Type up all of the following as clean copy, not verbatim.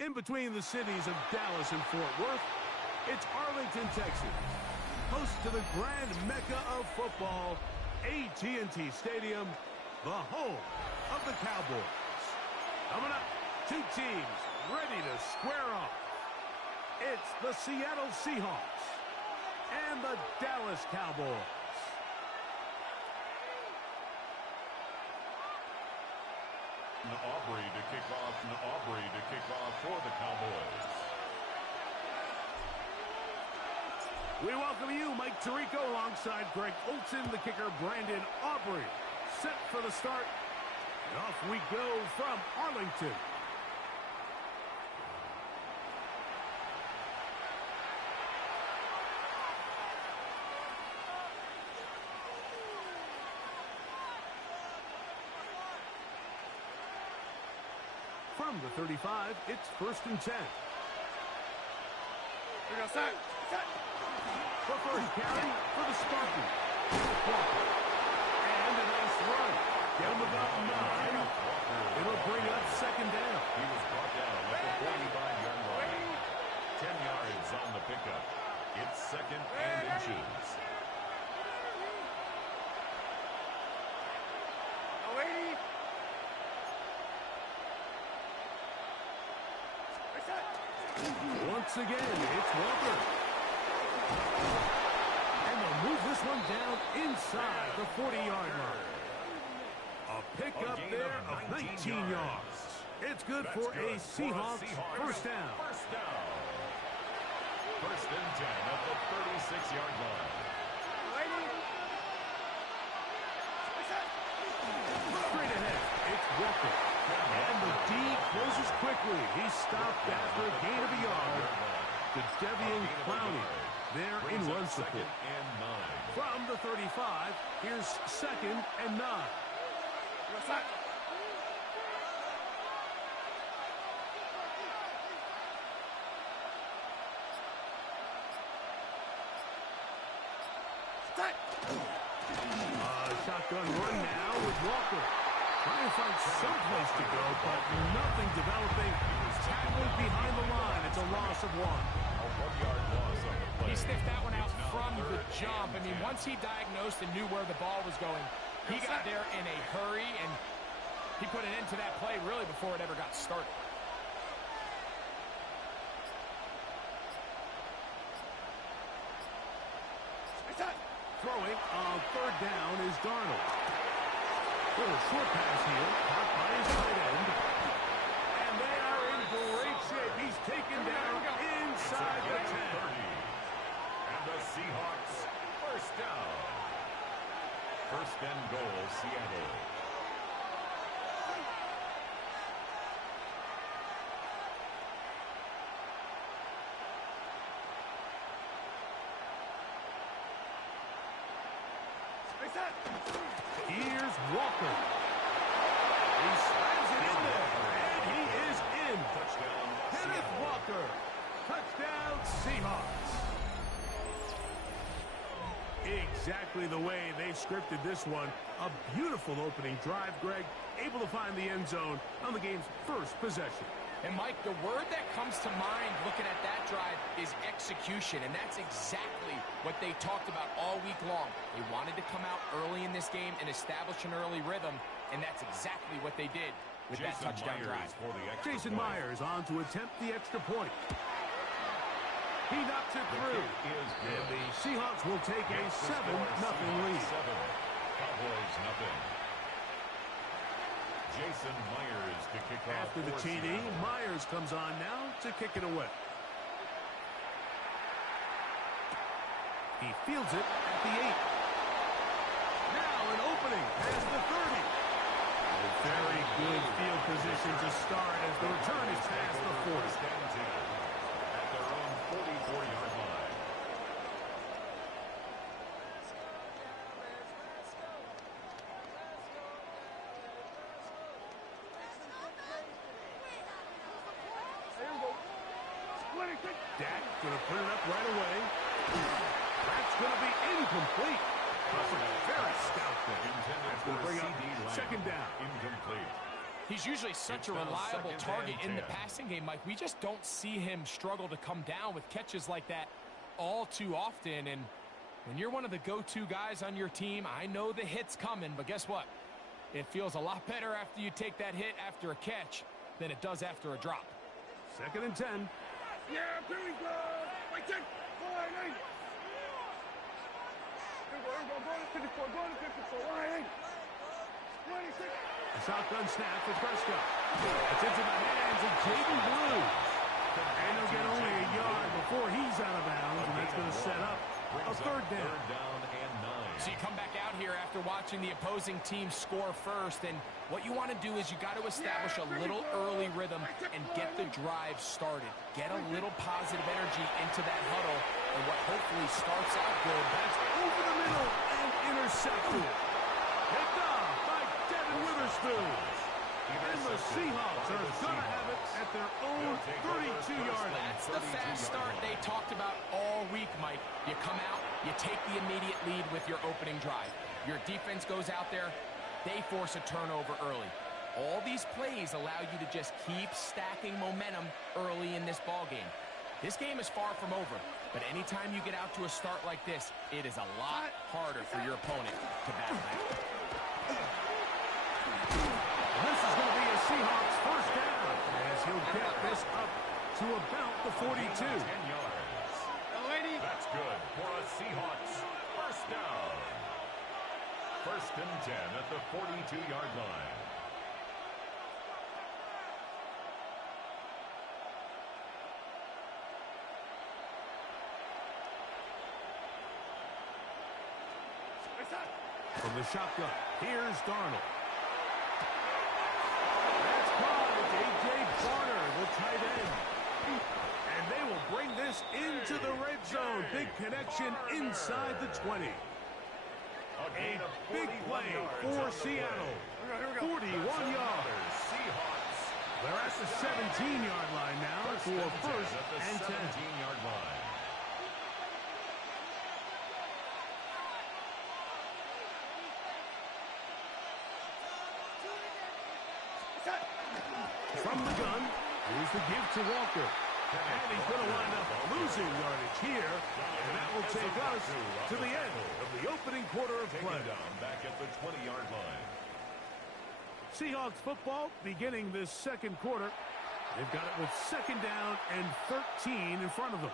In between the cities of Dallas and Fort Worth, it's Arlington, Texas, host to the grand mecca of football, AT&T Stadium, the home of the Cowboys. Coming up, two teams ready to square off. It's the Seattle Seahawks and the Dallas Cowboys. Aubrey to kick off for the Cowboys. We welcome you, Mike Tirico, alongside Greg Olson, the kicker, Brandon Aubrey. Set for the start. And off we go from Arlington. From the 35, it's 1st and 10. Here we go, set. The first carry for the Spartans. And a nice run. Down about 9. It'll bring up 2nd down. He was brought down at the 45-yard line. 10 yards on the pickup. It's 2nd and inches. Once again, it's Walker. And they'll move this one down inside the 40-yard line. A pickup there of 19 yards. It's good for a Seahawks first down. 1st and 10 at the 36-yard line. Straight ahead, it's Walker. And the D closes quickly. He stopped after a gain of a yard to Devian Clowney there in run support. From the 35, here's 2nd and 9. Shotgun run now with Walker. Trying to find someplace to go, but nothing developing. Tackled behind the line. It's a loss of 1. A 1-yard loss on the play. He sniffed that one out from the jump. I mean, once he diagnosed and knew where the ball was going, he got there in a hurry, and he put an end to that play really before it ever got started. Throwing on 3rd down is Darnold. Little short pass here, caught by his tight end. And they are in great shape. He's taken down inside the 10. And the Seahawks first down. 1st and goal, Seattle. Here's Walker. He slams it in there, and he is in. Touchdown, Kenneth Walker. Touchdown, Seahawks. Exactly the way they scripted this one. A beautiful opening drive, Greg. Able to find the end zone on the game's first possession. And, Mike, the word that comes to mind looking at that drive is execution, and that's exactly what they talked about all week long. They wanted to come out early in this game and establish an early rhythm, and that's exactly what they did with that touchdown drive. Jason Myers on to attempt the extra point. He knocks it through, and the Seahawks will take a 7-0 lead. Cowboys nothing. Jason Myers to kick off. After the TD, Myers comes on now to kick it away. He fields it at the 8. Now an opening past the 30. A very good field position to start as the return is past the 40. At their own 44-yard line. Dak going to put it up right away. That's going to be incomplete. That's a very stout thing. That's going to bring up 2nd down. Incomplete. He's usually such a reliable target in the passing game, Mike. We just don't see him struggle to come down with catches like that all too often. And when you're one of the go-to guys on your team, I know the hit's coming, but guess what? It feels a lot better after you take that hit after a catch than it does after a drop. 2nd and 10. Yeah, here we go. Wait, check. Shotgun snap for Prescott. It's into the hands of Jaden Blue. And he'll get only a yard before he's out of bounds, and that's going to set up a 3rd down. 3rd down and 9. So you come back out here after watching the opposing team score first, and what you want to do is you got to establish a little early rhythm and get the drive started. Get a little positive energy into that huddle, and what hopefully starts out good. That's over the middle and intercepted. Picked off by Devin Witherspoon. And the Seahawks are going to have it at their own 32-yard line. That's the fast start they talked about all week, Mike. You come out, you take the immediate lead with your opening drive. Your defense goes out there, they force a turnover early. All these plays allow you to just keep stacking momentum early in this ball game. This game is far from over, but anytime you get out to a start like this, it is a lot harder for your opponent to battle back. This is going to be a Seahawks 1st down as he'll get this up to about the 42. 10 yards. That's good for a Seahawks 1st down. 1st and 10 at the 42-yard line. From the shotgun, here's Darnold. That's caught. It's A.J. Barner, the tight end. And they will bring this into the red zone. Big connection inside the 20. A big play for Seattle. 41 yards. Seahawks. They're at the 17-yard line now for 1st and 10. 17-yard line. From the gun, here's the give to Walker. And he's going to wind up losing yardage here, and that will take us to the end of the opening quarter of play. Down back at the 20-yard line. Seahawks football beginning this 2nd quarter. They've got it with 2nd down and 13 in front of them.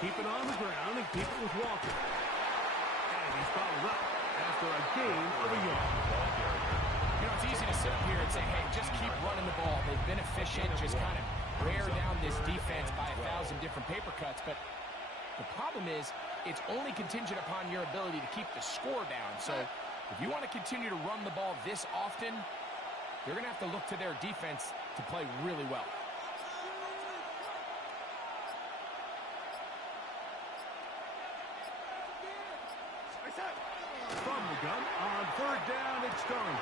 Keep it on the ground and keep it with Walker. And he's followed up after a gain of a yard. You know, it's easy to sit up here and say, hey, just keep running the ball. They've been efficient, just kind of wear down this defense by 1,000 different paper cuts. But the problem is, it's only contingent upon your ability to keep the score down. So if you want to continue to run the ball this often, you're going to have to look to their defense to play really well. From the gun on 3rd down, it's Darnold.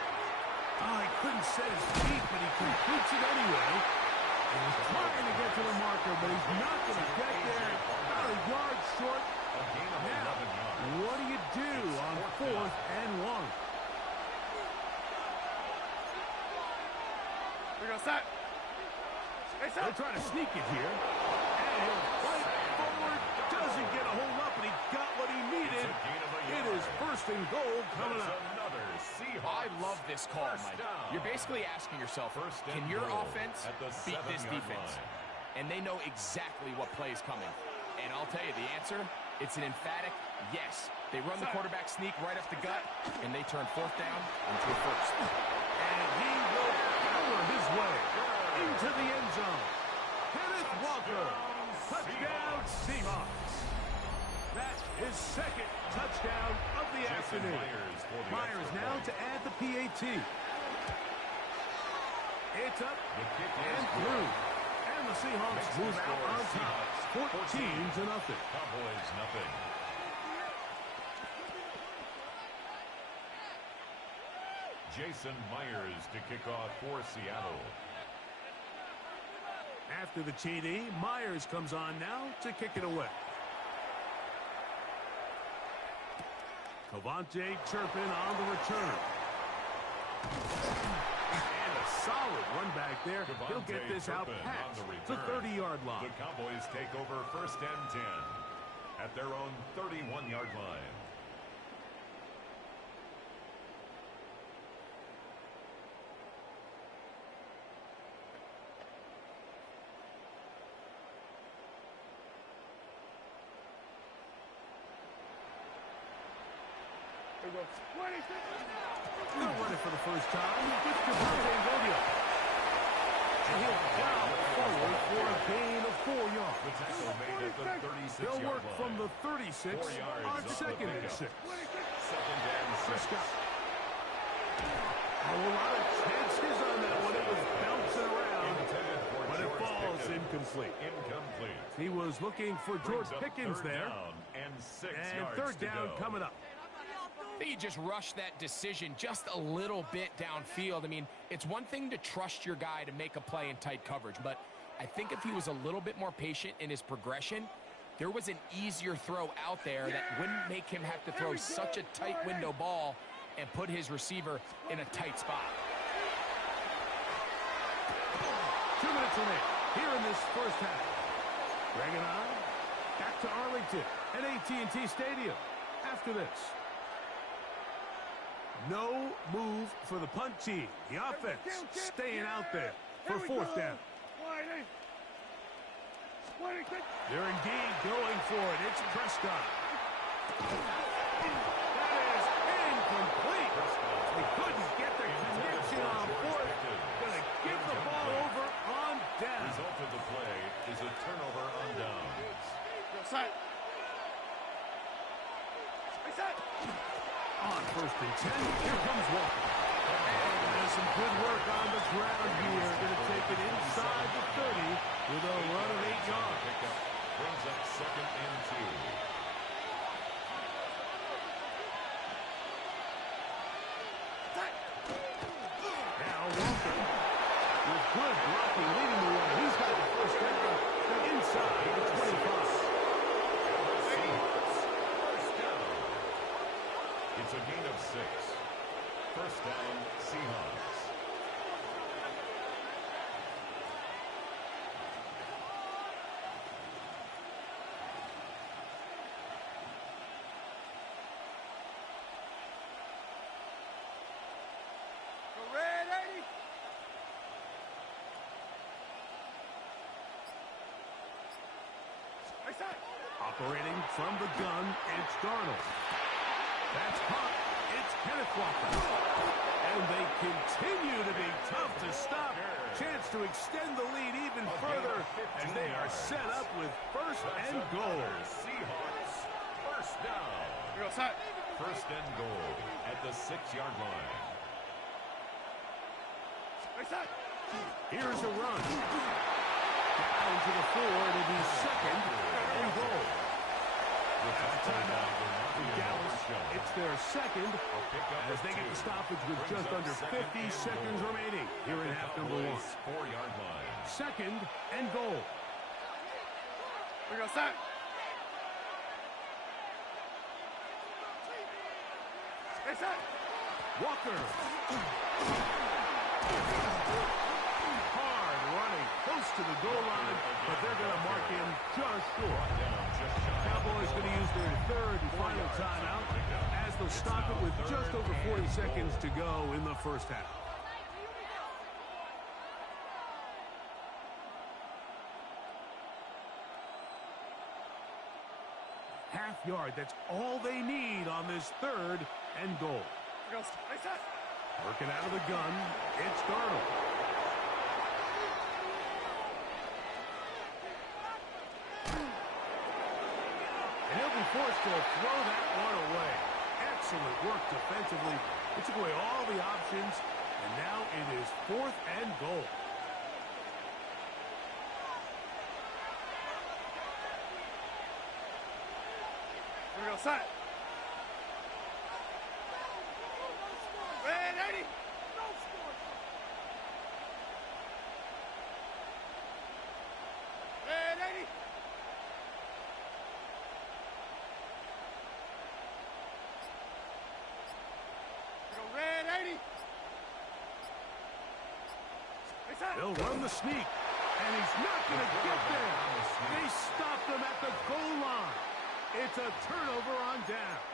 Oh, he couldn't set his feet, but he completes it anyway. He was trying to get to the marker, but he's not going to get there. About a yard short. Now, what do you do on 4th and 1? They're trying to sneak it here. And he'll fight forward. Doesn't get a hold up, and he got what he needed. It is 1st and goal coming up. I love this call, Mike. You're basically asking yourself, can your offense beat this defense? And they know exactly what play is coming. And I'll tell you the answer, it's an emphatic yes. They run the quarterback sneak right up the gut, and they turn 4th down into a 1st. And he will power his way into the end zone. Kenneth Walker, touchdown Seahawks. That's his 2nd touchdown of the afternoon. Myers now to add the PAT. It's up and through. And the Seahawks move out on top, 14-0. Cowboys nothing. Jason Myers to kick off for Seattle. After the TD, Myers comes on now to kick it away. Cavante Turpin on the return. And a solid run back there. He'll get this out past the 30-yard line. The Cowboys take over 1st and 10 at their own 31-yard line. They'll run it for the first time. It's Cavante Williams. And he'll plow forward for a gain of 4 yards. The tackle made at the 36-yard They'll work line. from the 36 4 yards on on the 2nd and 6. pickup. 2nd and 6. Prescott. A lot of chances on that one. It was bouncing around, but it falls incomplete. He was looking for George Pickens there. And 6 And yards 3rd down coming up. I think he just rushed that decision just a little bit downfield. I mean, it's one thing to trust your guy to make a play in tight coverage, but I think if he was a little bit more patient in his progression, there was an easier throw out there that wouldn't make him have to throw such a tight window ball and put his receiver in a tight spot. 2 minutes remaining here in this first half. Dragging on back to Arlington at AT&T Stadium. After this, no move for the punt team. The offense staying out there for 4th down. They're indeed going for it. It's Prescott. That is incomplete. They couldn't get the connection on 4th. Going to give the ball over on down. Result of the play is a turnover on downs. On 1st and 10, here comes Walker. And there's some good work on the ground here. Going to take it inside the 30 with a run of 8 yards. Brings up 2nd and 2. Now Walker with good blocking leading the way. He's got the 1st down inside the 25. It's a gain of 6. 1st down, Seahawks. Operating from the gun, it's Darnold. That's Hunt. It's Kenneth Walker. And they continue to be tough to stop. Chance to extend the lead even further as they are set up with 1st and goal. Seahawks, 1st down. 1st and goal at the 6-yard line. Here's a run. Down to the 4. It'll be 2nd and goal. Timeout for Dallas. It's their 2nd as they get the stoppage with just under 50 seconds remaining here in half number 1. 4-yard line. 2nd and goal. Walker. Hard running close to the goal line, but they're going to mark him just short. Cowboys going to use their 3rd and final timeout as they'll stop it with just over 40 seconds to go in the first half. Half yard, that's all they need on this 3rd and goal. Working out of the gun, it's Darnold. And he'll be forced to throw that one away. Excellent work defensively. It took away all the options, and now it is 4th and goal. Set. Ready. run the sneak. And he's not going to get there. They stopped him at the goal line. It's a turnover on downs.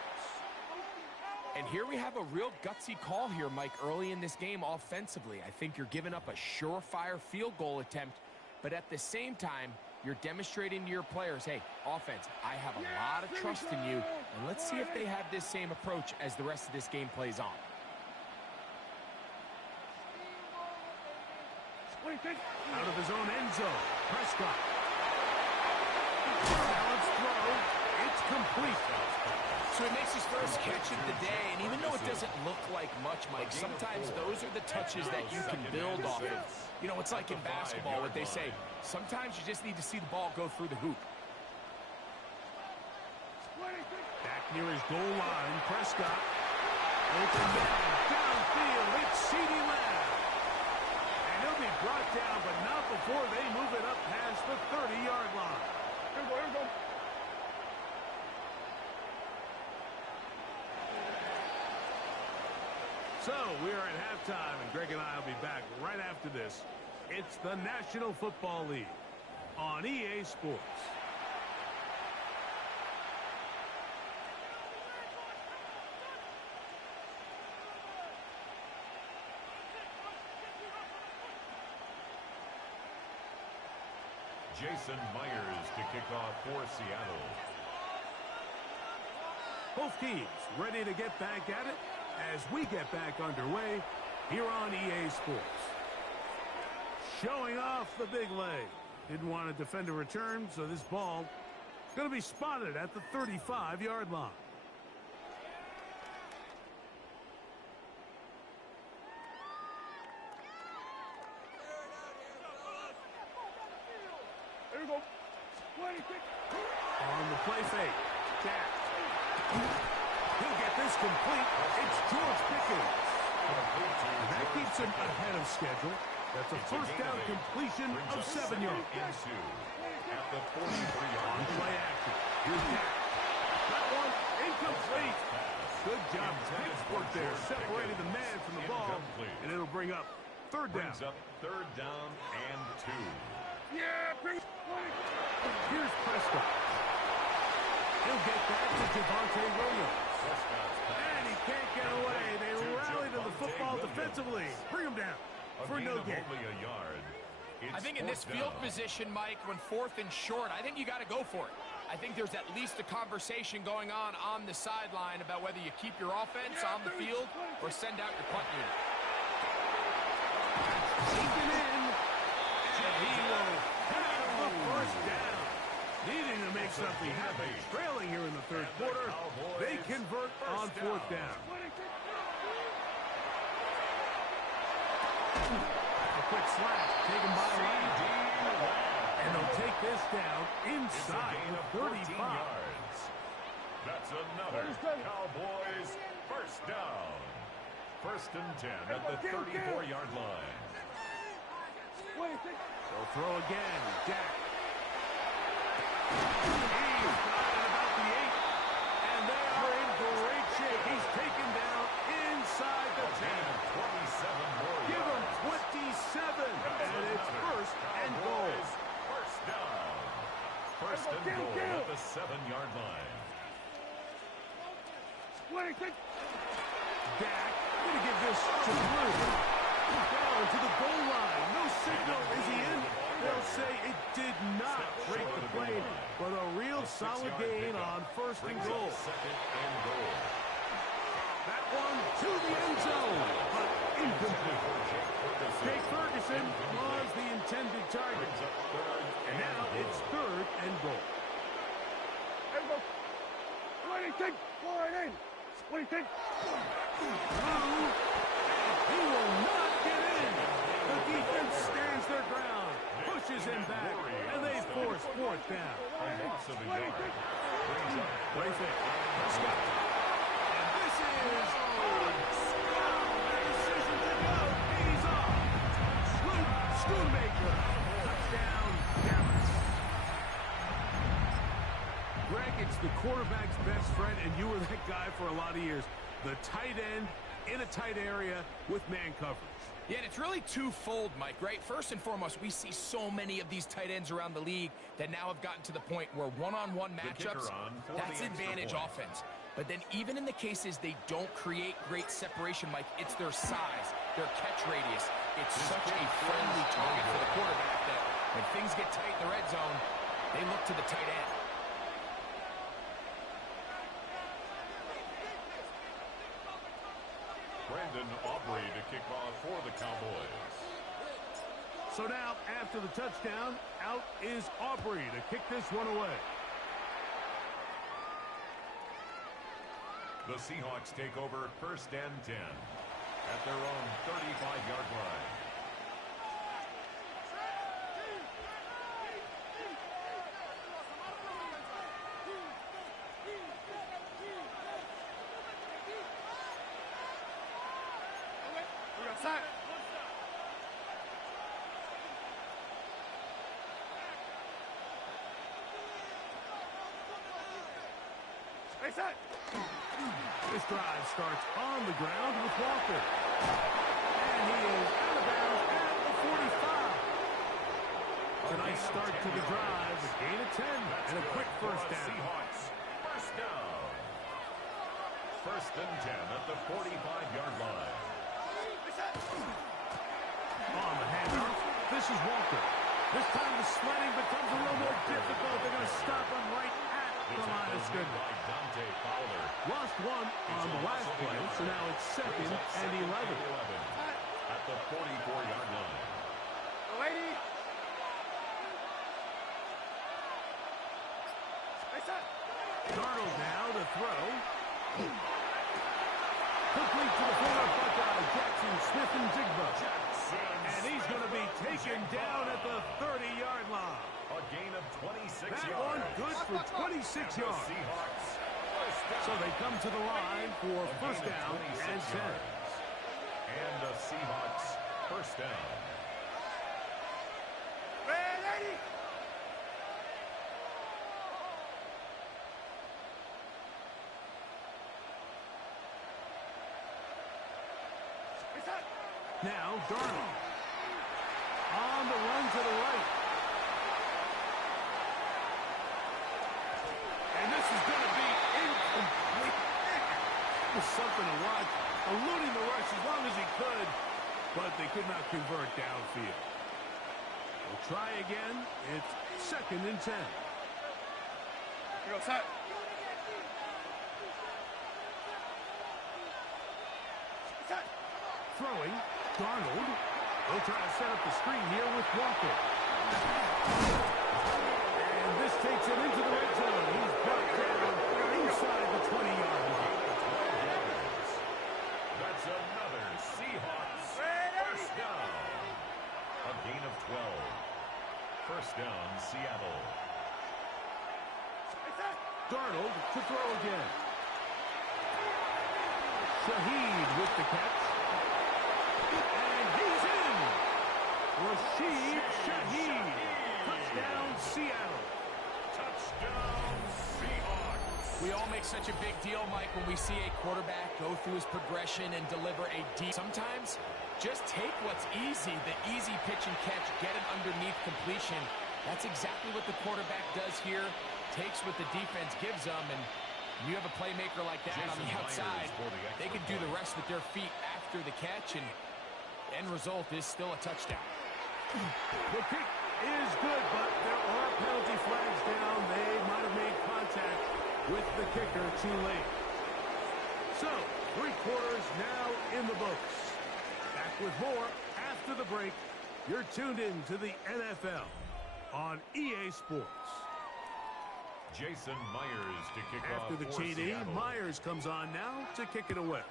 And here we have a real gutsy call here, Mike, early in this game offensively. I think you're giving up a surefire field goal attempt, but at the same time, you're demonstrating to your players, hey, offense, I have a lot of trust in you, and let's see if they have this same approach as the rest of this game plays on. Out of his own end zone, Prescott. Balanced throw. It's complete. So he makes his first catch of the day, and even though it doesn't look like much, Mike, sometimes those are the touches that you can build off of. You know, it's like in basketball, what they say, sometimes you just need to see the ball go through the hoop. Back near his goal line, Prescott. Open man, downfield, it's CeeDee Lamb. And he'll be brought down, but not before they move it up past the 30-yard line. Here we go. So, we are at halftime, and Greg and I will be back right after this. It's the National Football League on EA Sports. Jason Myers to kick off for Seattle. Both teams ready to get back at it as we get back underway here on EA Sports. Showing off the big leg. Didn't want to defend a return, so this ball is going to be spotted at the 35-yard line. There we go. On the play fake. Dak. He'll get this complete. It's George Pickens. And that keeps him ahead of schedule. That's a first down completion of 7 yards. At the 43-yard On play action. Here's Dak. That one incomplete. Good job. Pittsburgh there separating the man from the ball. And it'll bring up third down. Brings up third down and 2. Here's Prescott. He'll get that to Javonte Williams. And he can't get away. They rally to the football defensively. Bring him down for no gain. I think in this field position, Mike, when fourth and short, I think you got to go for it. I think there's at least a conversation going on the sideline about whether you keep your offense on the field or send out your punt unit. Taken in, and he will have the first down. Needing to make something happen. Trailing here in the third quarter, they convert on fourth down. A quick slap taken by Lamb. And they'll take this down inside the 35. That's another Cowboys first down. First and 10 at the 34-yard line. They'll throw again. Dak. He's got it about the 8. And they are in great shape. He's taken down inside the 10. 27 more Give him yards. 27. And it's first and goal. First down. First and goal at the 7-yard line. Dak going to give this to Drew. Down to the goal line. No signal. Is he in? They'll say it did not break the plane, but a real solid gain on first and goal. Second and goal. That one to the end zone, but incomplete. Jake Ferguson was the intended target. And now it's third and goal. What do you think? What do you think? Through, he will not get in. The defense stands their ground, pushes him back, and they force fourth down. A loss of a yard. Brings up Play fake. Prescott. And this is the decision to go. He's off. Schoonmaker. Touchdown, Dallas. Greg, it's the quarterback's best friend, and you were that guy for a lot of years. The tight end in a tight area with man coverage. Yeah, and it's really twofold, Mike, right? First and foremost, we see so many of these tight ends around the league that now have gotten to the point where one-on-one matchups, that's advantage offense. But then even in the cases they don't create great separation, Mike, it's their size, their catch radius. It's such a friendly target for the quarterback that when things get tight in the red zone, they look to the tight end. Brandon Aubrey to kick off for the Cowboys. So now, after the touchdown, out is Aubrey to kick this one away. The Seahawks take over 1st and 10 at their own 35-yard line. Set. Stay set. This drive starts on the ground with Walker. And he is out of bounds at the 45. A nice start to the drive, a gain of 10, and a quick first down. Seahawks, first down. 1st and 10 at the 45-yard line. On the handoff, this is Walker. This time the sledding becomes a little more difficult. They're going to stop him right at the line of scrimmage. Lost one on the last play, so now it's 2nd and 11. At the 44-yard line. Lady. Stay set. Darnold now to throw. Quickly to the former Buckeye, Jackson, Smith, and Jigba. And he's going to be taken down at the 30-yard line. A gain of 26 yards. That one good for 26 yards. So they come to the line for first down and 10. And the Seahawks first down. Ready. Now Darnold on the run to the right. And this is going to be incomplete. It was something to watch. Eluding the rush as long as he could, but they could not convert downfield. We'll try again. It's 2nd and 10. Go set. Set. Throwing, Darnold. They'll try to set up the screen here with Walker. And this takes him into the red zone. He's brought down inside the 20-yard line. That's another Seahawks first down. A gain of 12. First down, Seattle. Darnold to throw again. Shaheed with the catch. And he's in. Rashid Shaheed. Touchdown, Seattle. Touchdown, Seahawks. We all make such a big deal, Mike, when we see a quarterback go through his progression and deliver a deep. Sometimes just take what's easy, the easy pitch and catch, get it underneath completion. That's exactly what the quarterback does here. Takes what the defense gives them, and you have a playmaker like that on the outside. They can do the rest with their feet after the catch, and the end result is still a touchdown. The kick is good, but there are penalty flags down. They might have made contact with the kicker too late. So, 3 quarters now in the books. Back with more after the break. You're tuned in to the NFL on EA Sports. Jason Myers to kick off After the for TD, Seattle. Myers comes on now to kick it away.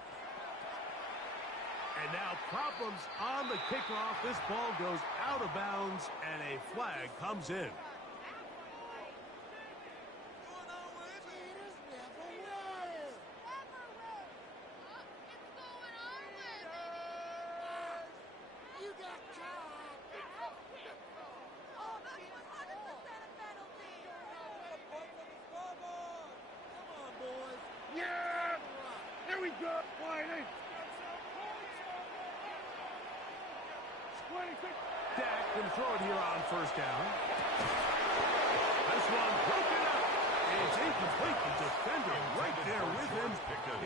And now problems on the kickoff. This ball goes out of bounds, and a flag comes in. Yeah! There we go! Wide. Dak can throw it here on first down. This one broken up. It's incomplete. The defender right there with him.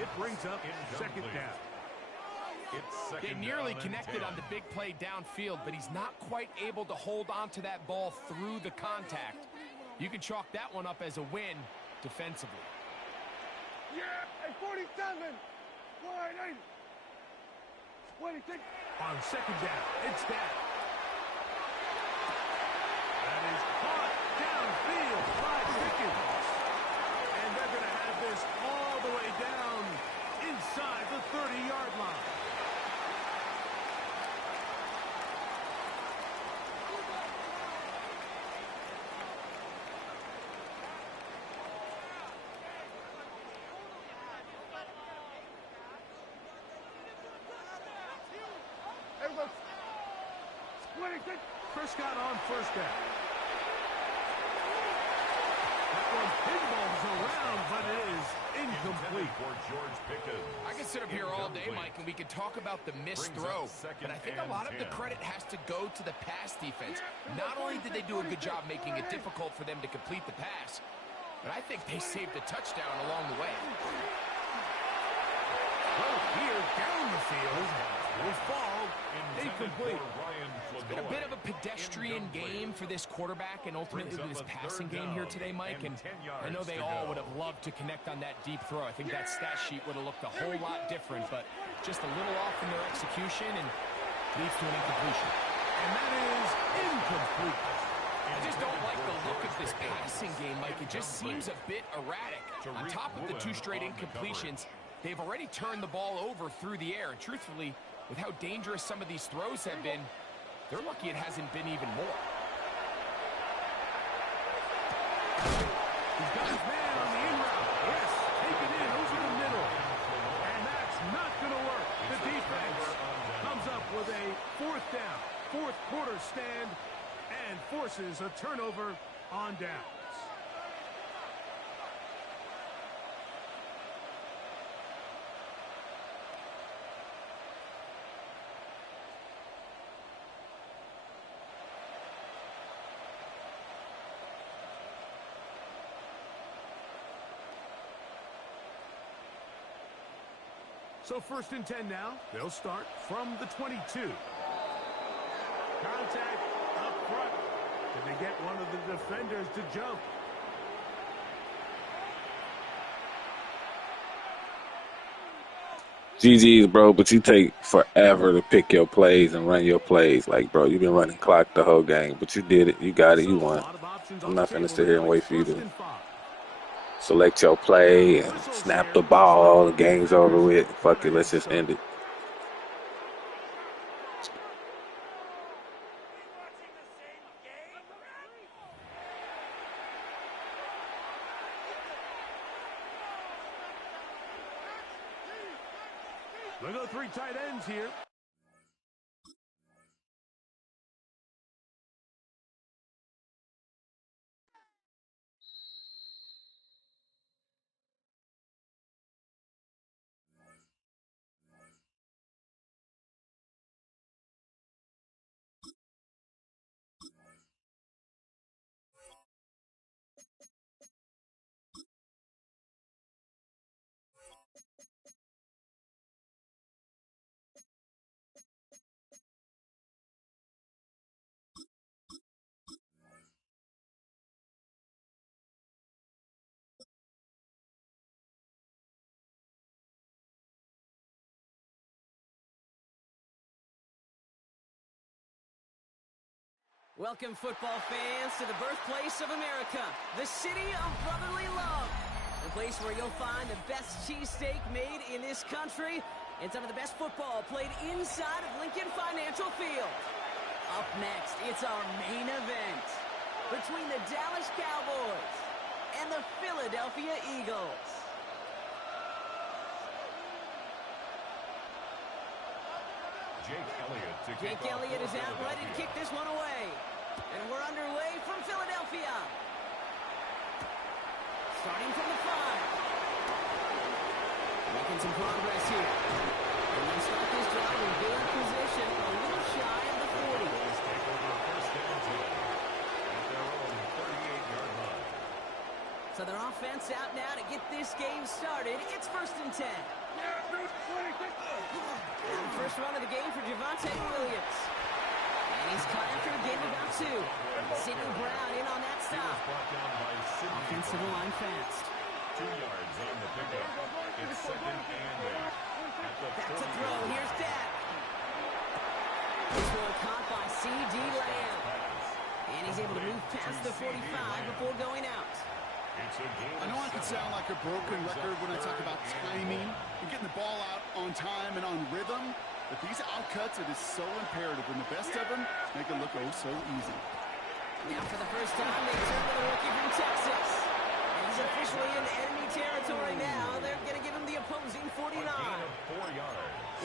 It brings up second down. They nearly connected on the big play downfield, but he's not quite able to hold on to that ball through the contact. You can chalk that one up as a win defensively. Yeah, at 47. Wide in. What do you think? On second down, it's Dak. That is caught downfield by Pickens. And they're going to have this all the way down inside the 30-yard line. Prescott on first down. That one pinballs around, but it is incomplete for George Pickens. I can sit up here all day, Mike, and we could talk about the missed throw, but I think a lot of the credit has to go to the pass defense. Not only did they do a good job making it difficult for them to complete the pass, but I think they saved a touchdown along the way. Well, here down the field will fall incomplete. It's been a bit of a pedestrian game for this quarterback and ultimately this passing game here today, Mike. And I know they all would have loved to connect on that deep throw. I think that stat sheet would have looked a whole lot different, but just a little off in their execution and leads to an incompletion. And that is incomplete. I just don't like the look of this passing game, Mike. It just seems a bit erratic. On top of the 2 straight incompletions, they've already turned the ball over through the air. And truthfully, with how dangerous some of these throws have been, they're lucky it hasn't been even more. He's got his man on the in route. Yes, take it in over the middle. And that's not going to work. The defense comes up with a fourth down, fourth quarter stand, and forces a turnover on downs. So first and 10 now. They'll start from the 22. Contact up front. Can they get one of the defenders to jump? GG's, bro, but you take forever to pick your plays and run your plays. Like, bro, you've been running clock the whole game, but you did it. You got it. You won. I'm not going to sit here and wait for you to select your play and snap the ball. The game's over with. Fuck it. Let's just end it. Look at the 3 tight ends here. Welcome, football fans, to the birthplace of America, the city of brotherly love. The place where you'll find the best cheesesteak made in this country and some of the best football played inside of Lincoln Financial Field. Up next, it's our main event between the Dallas Cowboys and the Philadelphia Eagles. Jake Elliott is out ready to kick this one away. And we're underway from Philadelphia. Starting from the 5. Making some progress here. And they start this drive in good position, a little shy of the 40. So their offense out now to get this game started. It's 1st and 10. And the first run of the game for Javonte Williams. And he's caught after a game of about 2. Sidney Brown in on that stop. Offensive line fast. 2 yards on the pickup. It's 2nd and 8. Back to throw. Here's Dak. This one caught by C.D. Lamb. And he's able to move past the 45 before going out. I know I can sound like a broken record when I talk about timing and getting the ball out on time and on rhythm, but these outcuts, it is so imperative, and the best of them make it look oh so easy. Now for the first time, they turn to the rookie from Texas. And he's officially in enemy territory now. They're going to give him the opposing 49.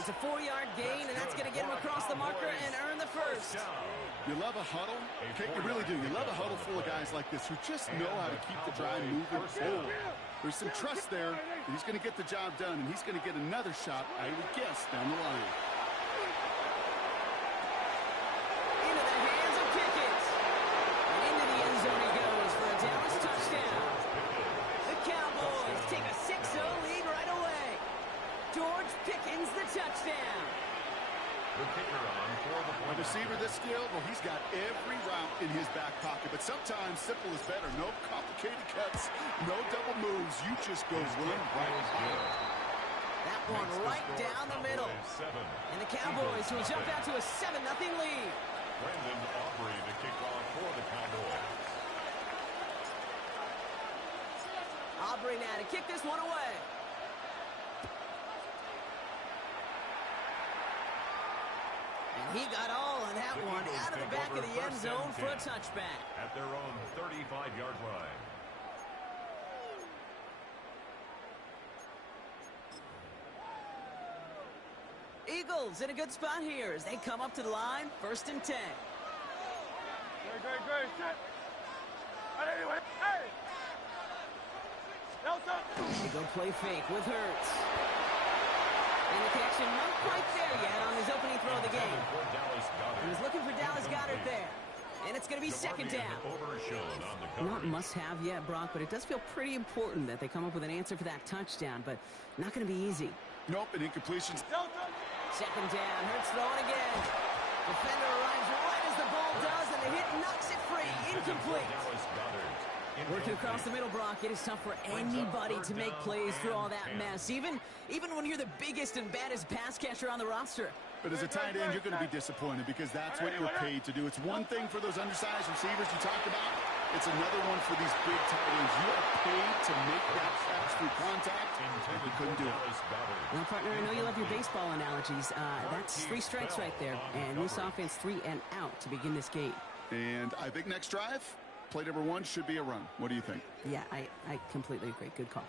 It's a 4-yard gain, and that's going to get him across the marker and earn the first. You love a huddle? Okay, you really do. You love a huddle full of guys like this who just know how to keep the drive moving forward. There's some trust there that he's going to get the job done, and he's going to get another shot, I would guess, down the line. Into the hands of Pickett. And into the end zone he goes for a Dallas touchdown. The Cowboys take a 6-0 lead right away. George Pickens the touchdown. The kicker on for the A receiver this skilled, well, he's got every route in his back pocket, but sometimes simple is better. No complicated cuts, no double moves. You just go run right by it. That one right down the middle. And the Cowboys will jump out to a 7-0 lead. Brandon Aubrey to kick off for the Cowboys. Aubrey now to kick this one away. And he got all of that one out of the back of the end zone for a touchback. At their own 35-yard line. Eagles in a good spot here as they come up to the line, 1st and 10. Great. Shit. Anyway, hey! Nelson! They go play fake with Hurts. And the connection not quite there yet on his opening throw of the game. He was looking for Dallas Goedert there. And it's going to be 2nd down. Not must-have yet, Brock, but it does feel pretty important that they come up with an answer for that touchdown, but not going to be easy. Nope, an incompletion. 2nd down, Hurts throwing again. Defender arrives right as the ball does, and the hit knocks it free. Incomplete. Working across the middle, Brock, it is tough for anybody to make plays through all that mess, even when you're the biggest and baddest pass catcher on the roster. But as a tight end, you're going to be disappointed because that's what you're paid to do. It's one thing for those undersized receivers you talked about. It's another one for these big tight ends. You are paid to make that pass through contact, and you couldn't do it. Well, partner, I know you love your baseball analogies. That's 3 strikes right there, and this offense 3 and out to begin this game. And I think next drive, play number 1 should be a run. What do you think? Yeah, I completely agree. Good call.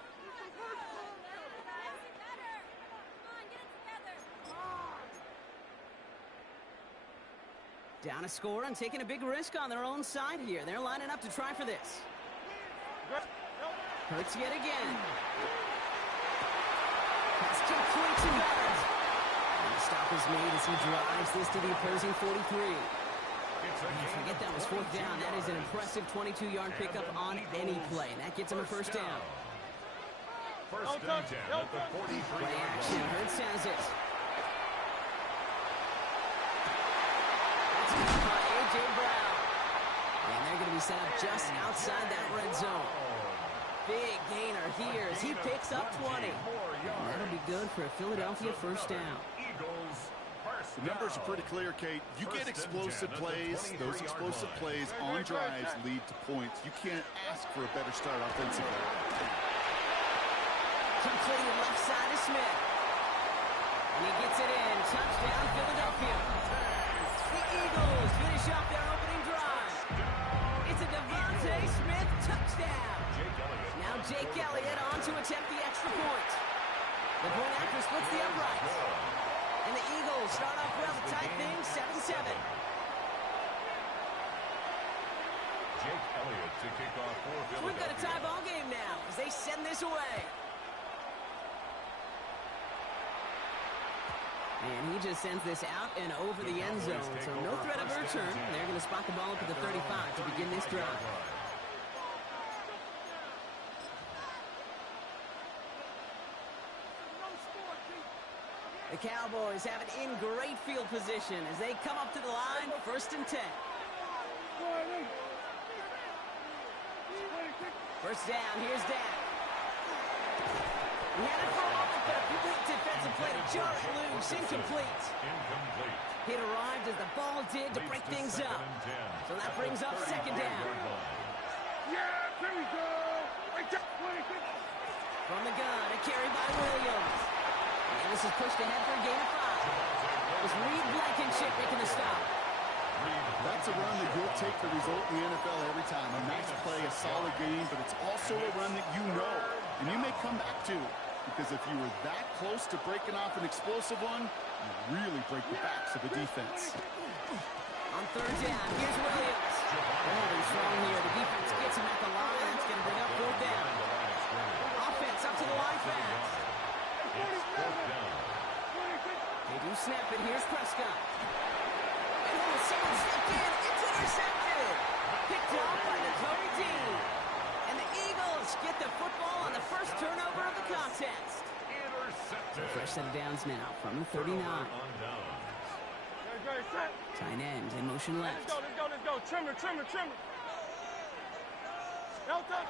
Down a score and taking a big risk on their own side here. They're lining up to try for this. Hurts yet again. Pass complete to Goddard. And the stop is made as he drives this to the opposing 43. And forget that was 4th down. That is an impressive 22-yard pickup on any play. And that gets him a 1st down. 1st and 10 at the 43-yard action. line. Hurts has it. By A.J. Brown. And they're going to be set up just outside that red zone. Big gainer here as he picks up 20. And that'll be good for a Philadelphia 1st down. The numbers are pretty clear, Kate. You get explosive plays. Those explosive plays on drives lead to points. You can't ask for a better start offensively. Completed left side to Smith. And he gets it in. Touchdown, Philadelphia. The Eagles finish off their opening drive. It's a Devontae Smith touchdown. Now Jake Elliott on to attempt the extra point. The point after splits the uprights. And the Eagles start off well to tie things 7-7. Jake Elliott to kick off for Philadelphia. So we've got a tie ball game now as they send this away. And he just sends this out and over the end zone. So no threat of a return. They're going to spot the ball up at the 35 to begin this drive. The Cowboys have it in great field position as they come up to the line, 1st and 10. First down, here's Dak. He had it for a moment, but a complete defensive play to jar it loose, incomplete. It arrived as the ball did to break things up. So that brings up 2nd down. Yeah, here we go. From the gun, a carry by Williams. And this is pushed ahead for a gain of 5. It was Reed Blankenship making the stop. That's a run that you'll take the result in the NFL every time. A nice play, a solid game, but it's also a run that you know, and you may come back to. Because if you were that close to breaking off an explosive one, you really break the backs of the defense. On 3rd down, here's Williams. Holding strong here. The defense gets him at the line. That's going to bring up 4th down. Offense up to the line fast. They do snap it. Here's Prescott. And then someone stepped in. It's intercepted. Picked off by Nakobe Dean. And the Eagles get the football on the first turnover of the contest. So fresh set of downs now from the 39. Tight end in motion left. Let's go. Trimmer. Delta.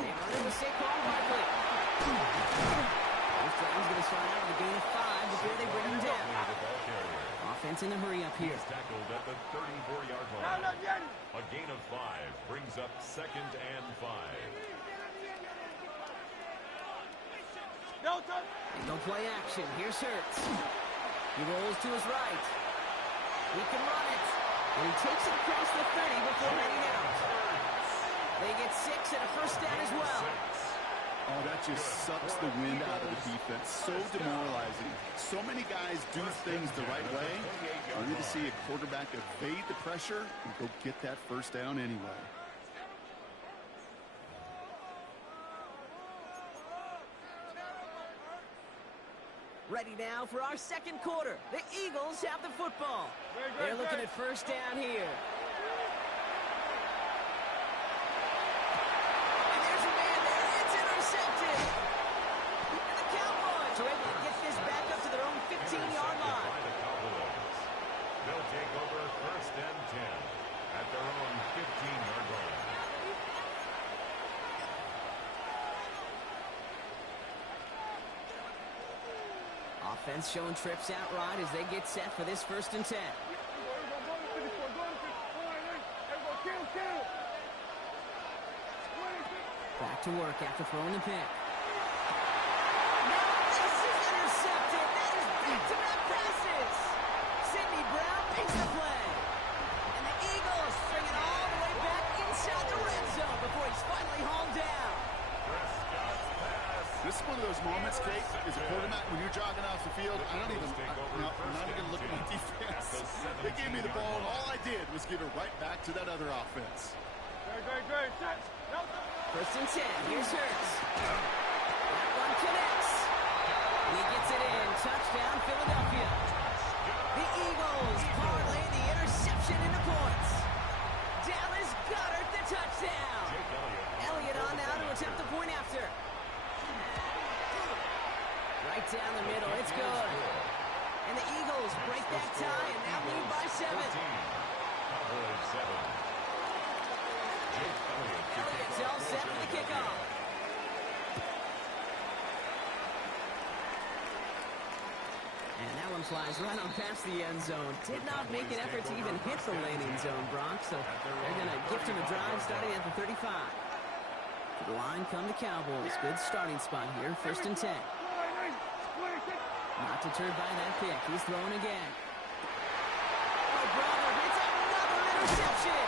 They run it with Saquon Barkley. This drive's going to start out with a gain of 5 before they bring him down. Offense in the hurry up here. Tackled at the 34-yard line. A gain of 5 brings up 2nd and 5. Delta. And no play action. Here's Hurts. He rolls to his right. He can run it. And he takes it across the 30 before heading out. They get 6 and a first down as well. Oh, that just sucks the wind out of the defense. So demoralizing. So many guys do things the right way, only to see a quarterback evade the pressure and go get that first down anyway. Ready now for our 2nd quarter. The Eagles have the football. They're looking at first down here. And there's a man there. It's intercepted. And the Cowboys are able to get this back up to their own 15-yard line. They'll take over 1st and 10 at their own 15-yard line. Offense showing trips out right as they get set for this 1st and 10. Back to work after throwing the pick. Now this is intercepted. That is back-to-back passes. Sidney Brown makes the play. And the Eagles bring it all the way back inside the red zone before he's finally hauled down. This is one of those moments, Kate, as a quarterback, when you're jogging off the field, I'm not even going to look at my defense. They gave me the ball, and all I did was give it right back to that other offense. Great. 1st and 10. Here's Hurts. That one connects. And he gets it in. Touchdown, Philadelphia. The Eagles parlay the interception into points. Dallas Goedert the touchdown. Elliott on now to attempt the point after. Right down the middle. It's good. And the Eagles break that tie and now lead by 7. Elliott's all set for the kickoff. And that one flies right on past the end zone. Did not make an effort to even hit the landing zone, Brock. So they're going to gift him a drive starting at the 35. To the line come the Cowboys. Good starting spot here. 1st and 10. Not deterred by that pick. He's throwing again. Oh, brother, it's another interception.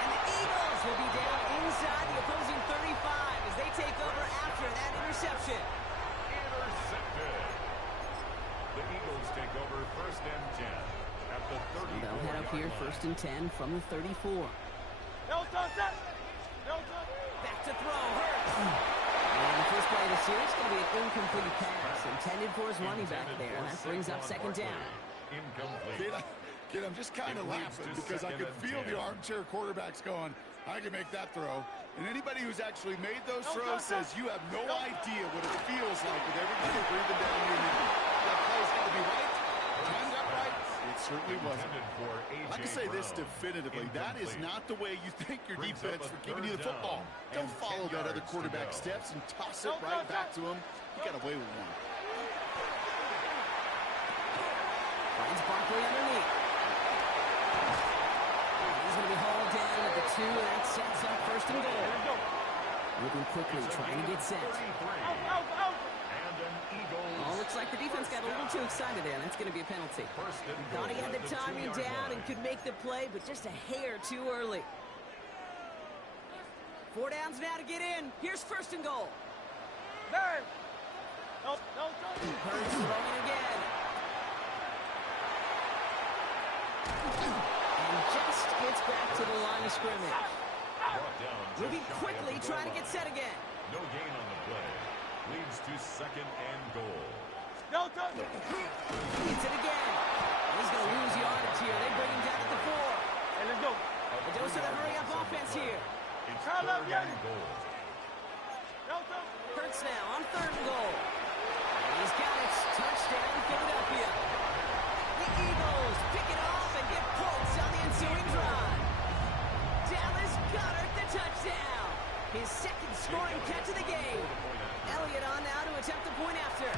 And the Eagles will be down inside the opposing 35 as they take over after that interception. Intercepted. The Eagles take over 1st and 10 at the 34. So they'll head up here 1st and 10 from the 34. Back to throw. Hurts. And the first play of the series is going to be an incomplete pass intended for his running back there, and that brings up 2nd down. Kid, I'm just kind of laughing because I could feel the armchair quarterbacks going, I can make that throw. And anybody who's actually made those throws says you have no idea what it feels like with everybody breathing down your neck. that play's got to be right. Timed up right. It certainly wasn't. I can say this definitively. That is not the way you think your defense for giving you the football. Don't follow that other quarterback steps and toss it right back to him. He got away with one. Finds Barkley underneath. He's going to be hauled down at the 2, and that sets up first and goal. Moving quickly, trying to get set. Oh, looks like the defense got a little too excited there, and that's going to be a penalty. Thought he had the timing down and could make the play, but just a hair too early. 4 downs now to get in. Here's first and goal. Hurts throwing again. And just gets back to the line of scrimmage. Moving quickly, trying to get set again. No gain on the play. Leads to second and goal. Hits it again. He's going to lose yardage here. They bring him down at the 4. A dose of the hurry-up offense here. It's third and goal. Hurts now on third and goal. And he's got it. Touchdown, Philadelphia. The Eagles pick it off and get points on the ensuing drive. Dallas Goedert the touchdown. His second scoring catch of the game. Elliott on now to attempt the point after.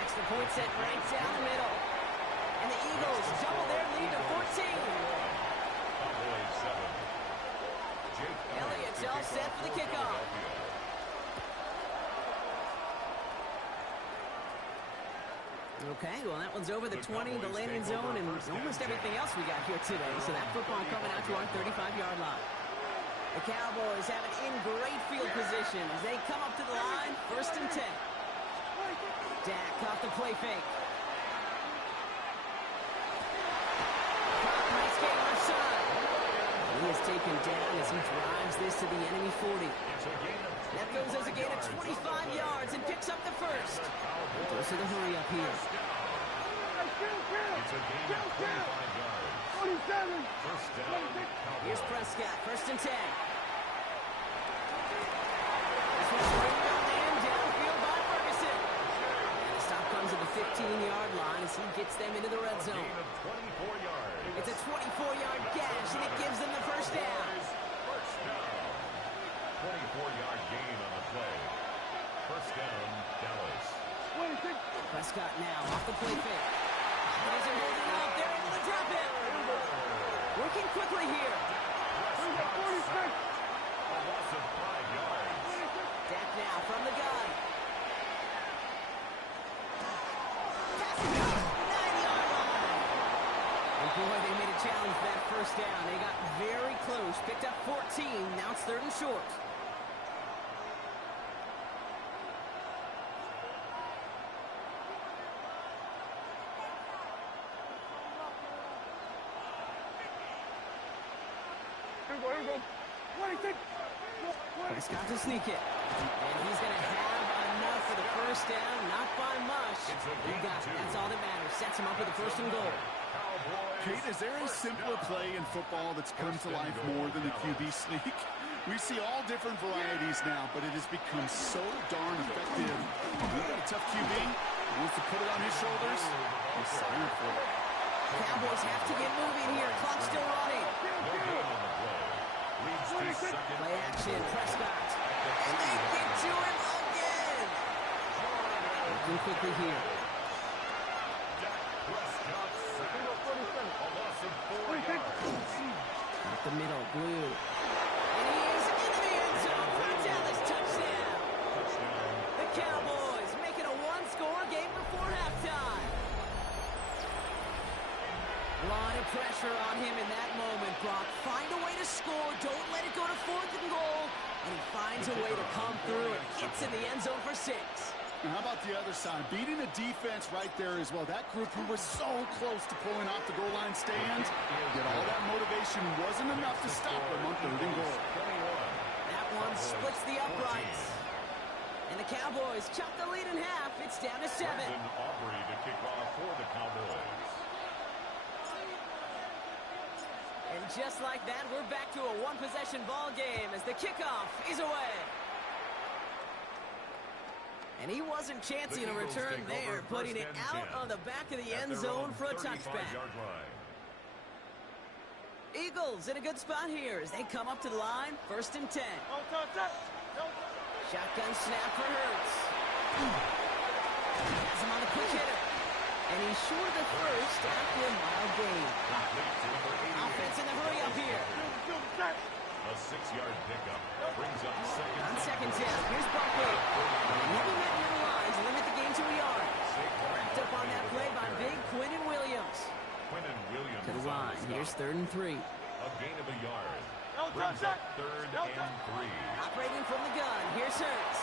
Extra point set right down the middle. And the Eagles double their lead to 14. Elliott's all set for the kickoff. Okay, well, that one's over the 20, the landing zone, and almost everything else we got here today. So that football coming out to our 35-yard line. The Cowboys have it in great field position as they come up to the line, first and 10. Dak off the play fake. Nice game left side. He is taken down as he drives this to the enemy 40. That goes as a gain of 25 yards and picks up the first. Goes to the hurry up here. It's a gain of 25 yards. 27. First down. Here's Prescott, first and 10. This one's railed in downfield by Ferguson. And the stop comes at the 15-yard line as he gets them into the red zone. Gain of 24 yards. It's a 24-yard gash, and it gives them the first down. First down. 24-yard gain on the play. First down, Dallas. Prescott now off the play fake. He doesn't hold it up. They're able to drop it. Working quickly here. A loss of 5 yards. Dak now from the gun. Passing up, 9-yard line. And boy, they made a challenge for that first down. They got very close. Picked up 14. Now it's third and short. Prescott to sneak it. And he's going to have enough for the first down. Not by much. He got it. That's all that matters. Sets him up with the first and goal. Kate, is there a simpler play in football that's come to life more than the QB sneak? We see all different varieties now, but it has become so darn effective. We've got a tough QB. He wants to put it on his shoulders. He's signing for it. Cowboys have to get moving here. Clock's still running. Play action. Prescott. And they get to him again. Working quickly here. Up the middle, Blue. And he is into the end zone for a Dallas touchdown. The Cowboys making a one-score game before halftime. A lot of pressure on him in that moment, Brock. Find a way to score. Don't let it go to fourth and goal. And he finds a way to come through and gets in the end zone for 6. Now, how about the other side? Beating the defense right there as well. That group who was so close to pulling off the goal line stand, yet all that motivation wasn't enough to stop them on third and goal. That one splits the uprights. And the Cowboys chop the lead in half. It's down to 7. Aubrey to kick off for the Cowboys. And just like that, we're back to a one-possession ball game as the kickoff is away. And he wasn't chancing a return there, putting it out on the back of the end zone for a touchback. Eagles in a good spot here as they come up to the line, 1st and 10. Shotgun snap for Hurts. Has him on the quick hitter. And he's short of the first after a mild gain. Offense in the hurry up here. A 6-yard pickup brings up On 2nd down, here's Barkley. Never met near the lines, limit the game to a yard. Wrapped up on that play by big Quinnen Williams. To the line, here's 3rd and 3. A gain of a yard. Brings up 3rd and 3. Operating from the gun, here's Hurts.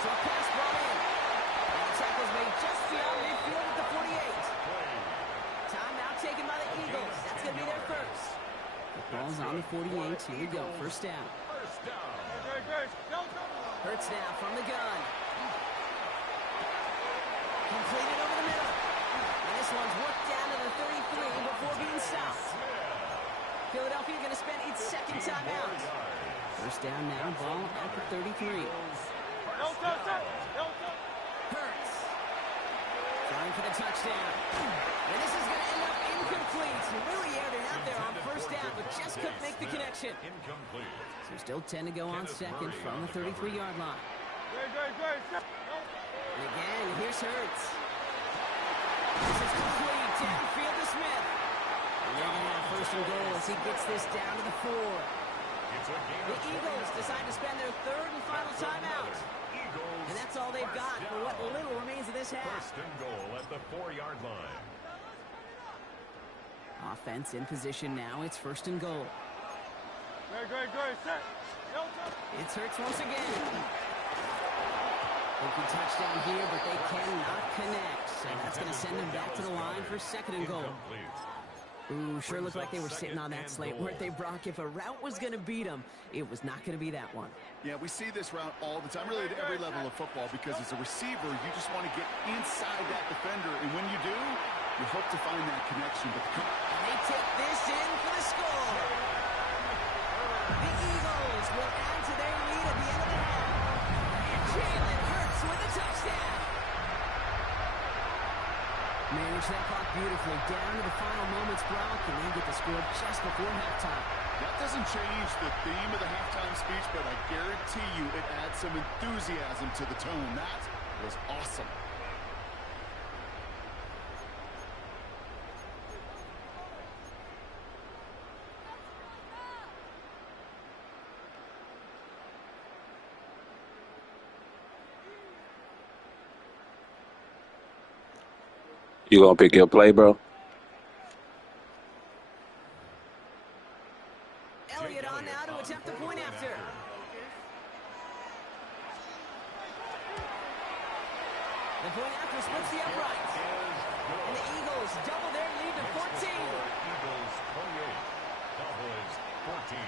So a pass brought in. And the tackle's made just beyond midfield at the 48. Timeout taken by the Eagles. That's going to be their first. The ball's on the 48. Here we go. 1st down. Hurts now from the gun. Completed over the middle. And this one's worked down to the 33 before being stopped. Philadelphia going to spend its 2nd timeout. 1st down now. Ball at the 33. Hurts. Trying for the touchdown. And this is going to end up incomplete. He really aired it out there on 1st down, but just couldn't make the connection. So still 10 to go on 2nd from the 33-yard line. And again, here's Hurts. This is complete. Downfield to Smith. And they're going to have 1st and goal as he gets this down to the 4. The Eagles decide to spend their 3rd and final timeout. And that's all they've got for what little remains of this half. 1st and goal at the 4-yard line. Offense in position now. It's 1st and goal. It's Hurts once again. Hoping touchdown here, but they cannot connect. So that's going to send them back to the line for 2nd and goal. Ooh, sure looked like they were sitting on that slate, weren't they, Brock? If a route was going to beat them, it was not going to be that one. Yeah, we see this route all the time, really at every level of football, because as a receiver, you just want to get inside that defender, and when you do, you hope to find that connection. But and they take this in for the score. The Eagles will add to their lead at the end of the half. Jalen Hurts with a touchdown. Manage that clock beautifully down to the final moments, Brock, and they get the score just before halftime. That doesn't change the theme of the halftime speech, but I guarantee you it adds some enthusiasm to the tone. That was awesome. You gonna pick your play, bro? Elliott on now to attempt the point after. The point after splits the uprights. And the Eagles double their lead to 14. Eagles 28, Cowboys 14.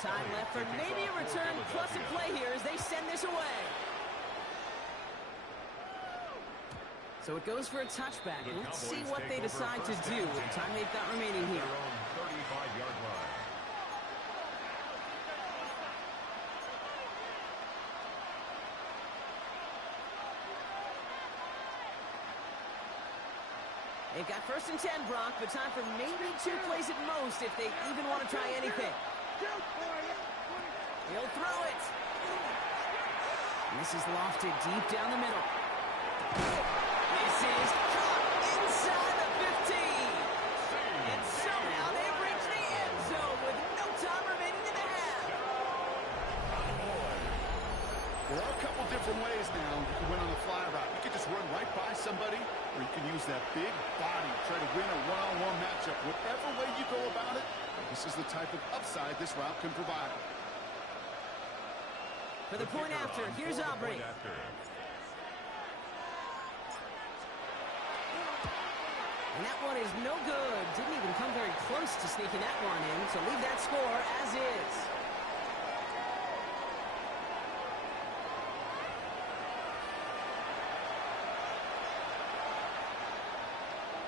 Time left for maybe a return plus a play here as they send this away. So it goes for a touchback. Let's see what they decide to do with the time they've got remaining here. 35-yard line. They've got 1st and 10, Brock, but time for maybe 2 plays at most if they even want to try anything. He'll throw it. And this is lofted deep down the middle. This is caught inside the 15. And somehow they've reached the end zone with no time remaining in the half. There are a couple different ways now you can win on the fly route. You can just run right by somebody, or you can use that big body, try to win a one-on-one matchup. Whatever way you go about it, this is the type of upside this route can provide. For the point after, here's Aubrey. And that one is no good. Didn't even come very close to sneaking that one in. So leave that score as is.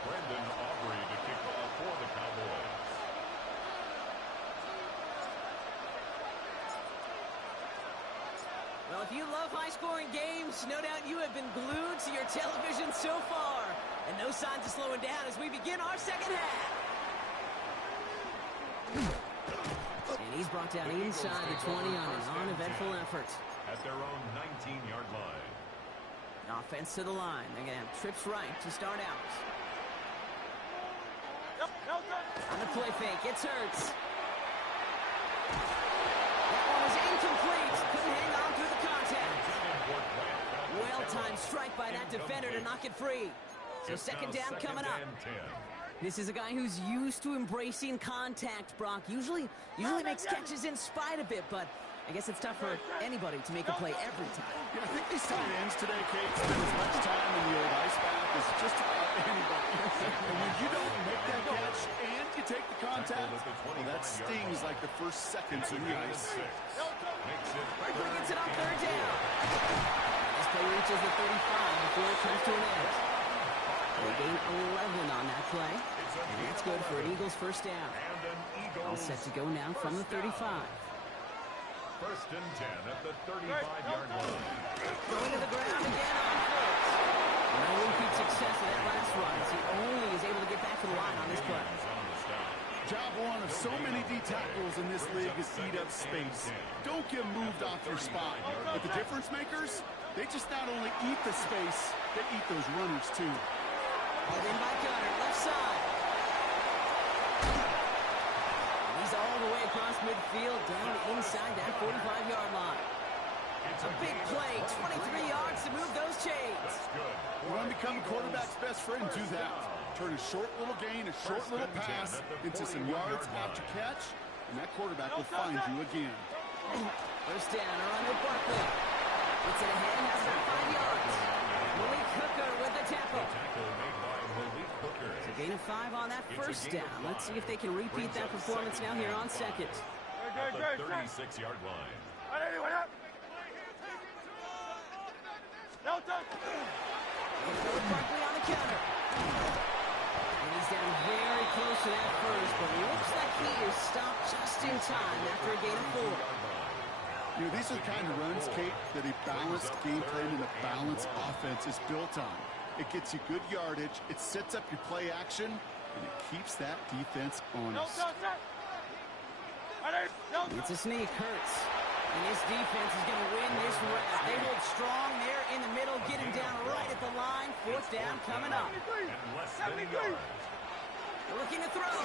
Brendan Aubrey to kick off for the Cowboys. Well, if If you love high-scoring games, no doubt you have been glued to your television so far. And no signs of slowing down as we begin our second half. And he's brought down inside the 20 on an uneventful effort. At their own 19-yard line. Offense to the line. They're going to have trips right to start out. On the play fake, it's Hurts. That one is incomplete. Couldn't hang on through the contact. Well-timed strike by that defender to knock it free. So second down coming up. This is a guy who's used to embracing contact, Brock. Usually makes catches in spite of it, but I guess it's tough for anybody to make a play every time. Yeah, I think these tight ends today, Kate, spend as much time in the old ice bath as just about anybody. And when you don't make that catch and you take the contact, well, that stings like the first seconds in the ice. Berkeley gets it on third down. This play reaches the 35 before it comes to an end. They gain 11 on that play. And that's good for an Eagles first down. All set to go now from the 35. First and 10 at the 35-yard line. Going to the ground again on foot. No repeat success in that last run as he only is able to get back to the line on this play. Job one of so many D tackles in this league is eat up space. Don't get moved off your spot. But the difference makers, they just not only eat the space, they eat those runners too. Hauled in by Gunner, left side. And he's all the way across midfield, down inside that 45-yard line. A big play, 23 yards to move those chains. You want to become a quarterback's best friend, do that. Turn a short little gain, a short little pass into some yards after catch, and that quarterback will find you again. First down, around with Barkley. Gets it ahead, has about 5 yards. Malik Hooker with the tackle. So gain of 5 on that first down. Let's see if they can repeat that performance now here on second. At the 36-yard line. With Barkley on the counter. And he's down very close to that first, but looks like he is stopped just in time after a gain of 4. You know, these are the kind of runs, Kate, that a balanced game plan and a balanced offense is built on. It gets you good yardage, it sets up your play action, and it keeps that defense honest. It's a sneak, Hurts. And this defense is going to win this round. They hold strong there in the middle, getting down right at the line. Fourth down coming up. Looking to throw. Not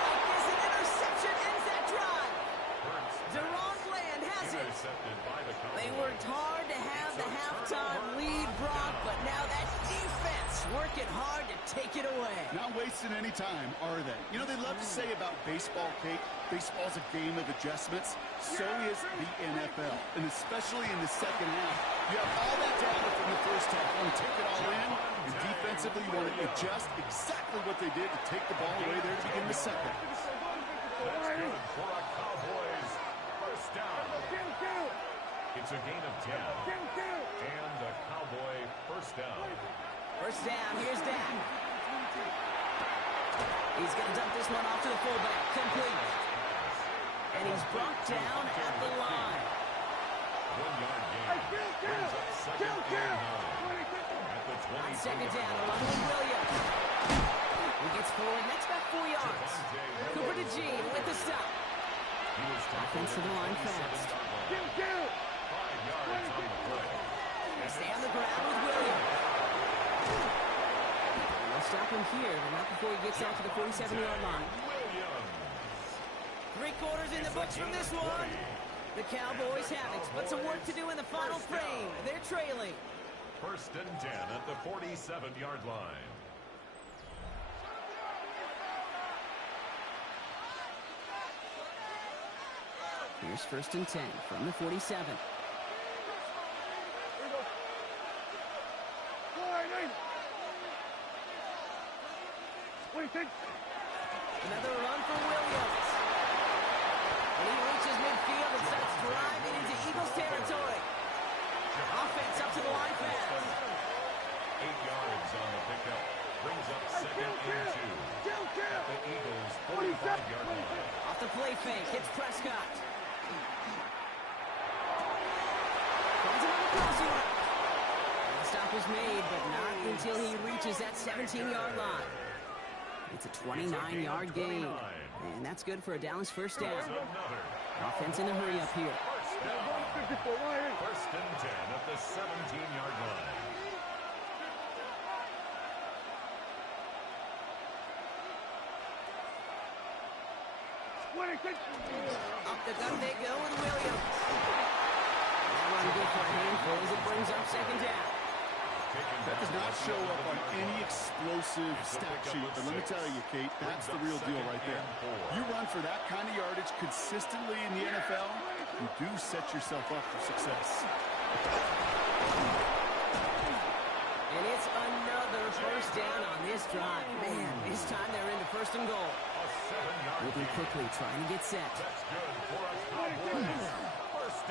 like this, an interception ends that drive. Deron Bland has it. They worked hard to have the halftime lead, Brock, but now that defense working hard to take it away. Not wasting any time, are they? You know, they love to say about baseball, Kate, baseball's a game of adjustments. So is the NFL, and especially in the second half. You have all that data from the first half. You want to take it all in, and defensively you want to adjust exactly what they did to take the ball away there to begin the second. That's good for a Cowboys first down. It's a gain of 10. And a Cowboy first down. First down, here's Dak. He's going to dump this one off to the fullback, complete. And he's brought down at the line. 1 yard gain. Brings up second and 9. At the 20. On second down, along with Williams. He gets forward, next back 4 yards. Cooper to Gene with the stop. Offense to the line fast. 5 yards on the play. They stay on the ground with Williams. They'll stop him here, but not before he gets out to the 47-yard line. Williams. 3 quarters in the books from this one. The Cowboys have it, but some work to do in the final frame. They're trailing. First and 10 at the 47-yard line. Here's first and 10 from the 47. What do you think? Another run for Williams. And he reaches midfield and starts driving into Eagles territory. Offense up to the line fast. 8 yards on the pickup. Brings up second and 2. At the Eagles' 45-yard line. Off the play fake, hits Prescott. tackles made, but not until he reaches that 17-yard line. It's a 29-yard gain, and that's good for a Dallas first down. Offense in a hurry up here. First and 10 at the 17-yard line. Up the gut they go with Williams. That run good for a handful as it brings up second down. That does not show up on any explosive stat sheet, but let me tell you, Kate, that's the real deal right there. You run for that kind of yardage consistently in the NFL, you do set yourself up for success. And it's another first down on this drive. Man, this time they're into first and goal. Moving quickly, trying to get set.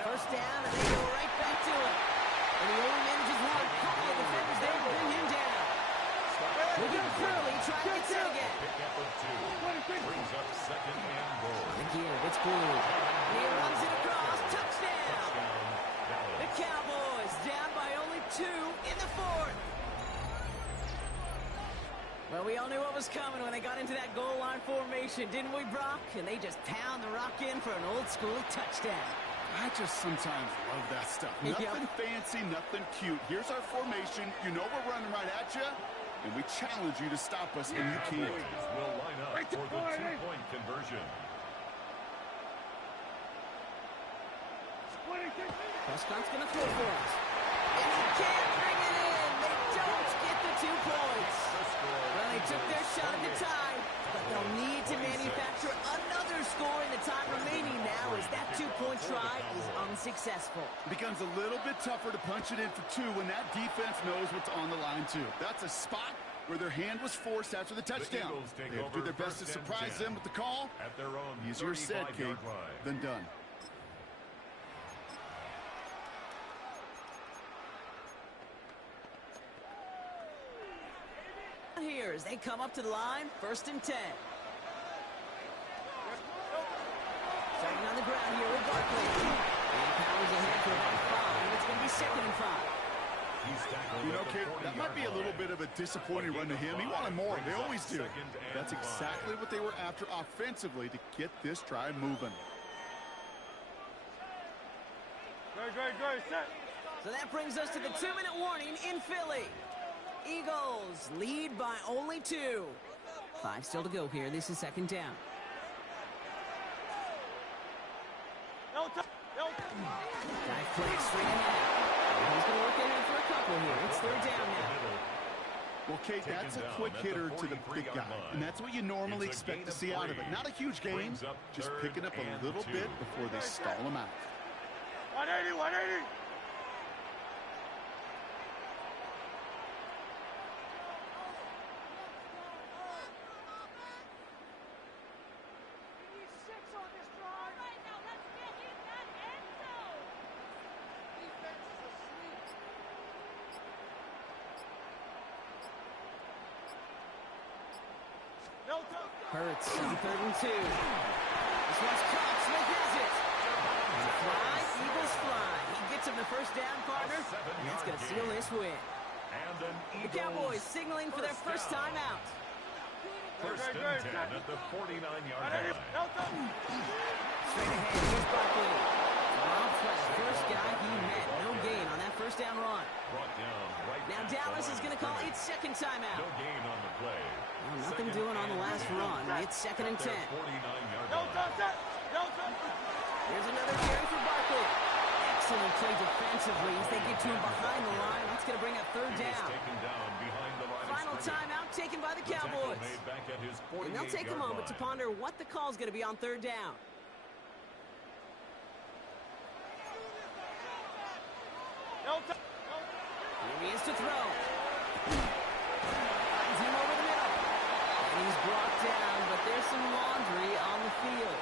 First down, and they go right back to it. And he only manages one. Couple of defenders there to bring him down. Looking Curly, trying to get set again. Brings up second and goal. Again, it's blue. And he runs it across. Touchdown. The Cowboys down by only 2 in the fourth. Well, we all knew what was coming when they got into that goal line formation, didn't we, Brock? And they just pound the rock in for an old-school touchdown. I just sometimes love that stuff. Nothing fancy, nothing cute. Here's our formation. You know we're running right at you, and we challenge you to stop us, and you can't. Will line up for the 2-point conversion. Prescott's going to throw for us. And he can't bring it in. They don't get the 2 points. Well, they took their shot at the tie, but they'll need to manufacture another score in the time remaining now as that 2-point try is unsuccessful. It becomes a little bit tougher to punch it in for 2 when that defense knows what's on the line, too. That's a spot where their hand was forced after the touchdown. They have to do their best to surprise them with the call. At their own easier said, Kate, than done. Here as they come up to the line, first and 10. Starting on the ground here with Barkley. And powers ahead for about 5. It's going to be second and 5. You know, Kate, that might be a little bit of a disappointing run to him. He wanted more. They always do. That's exactly what they were after offensively to get this drive moving. So that brings us to the 2-minute warning in Philly. Eagles lead by only 2. 5 still to go here. This is second down. Dive play straight ahead. He's going to look ahead for a couple here. It's third down now. Well, Kate, that's a quick hitter to the big guy, and that's what you normally expect to see out of it. Not a huge gain, just picking up a little bit before they stall him out. 180, 180. Hurts on 3rd and 2. This one's caught. Smith has it. And fly, Eagles fly. He gets him the first down, partner, and that's going to seal this win. The Cowboys signaling for their first time out. First and 10 at the 49-yard line. Straight ahead, here's Barkley. Rob Flat, first guy he met. No gain on that first down run. Now Dallas is going to call its second timeout. No gain on the play. Well, nothing doing on the last run. It's second and 10. Here's another carry for Barkley. Excellent play defensively as they get to him behind the line. That's going to bring up third down. Final timeout taken by the Cowboys. And they'll take a moment to ponder what the call is going to be on third down. Here he is to throw. Finds him over the middle. And he's brought down, but there's some laundry on the field.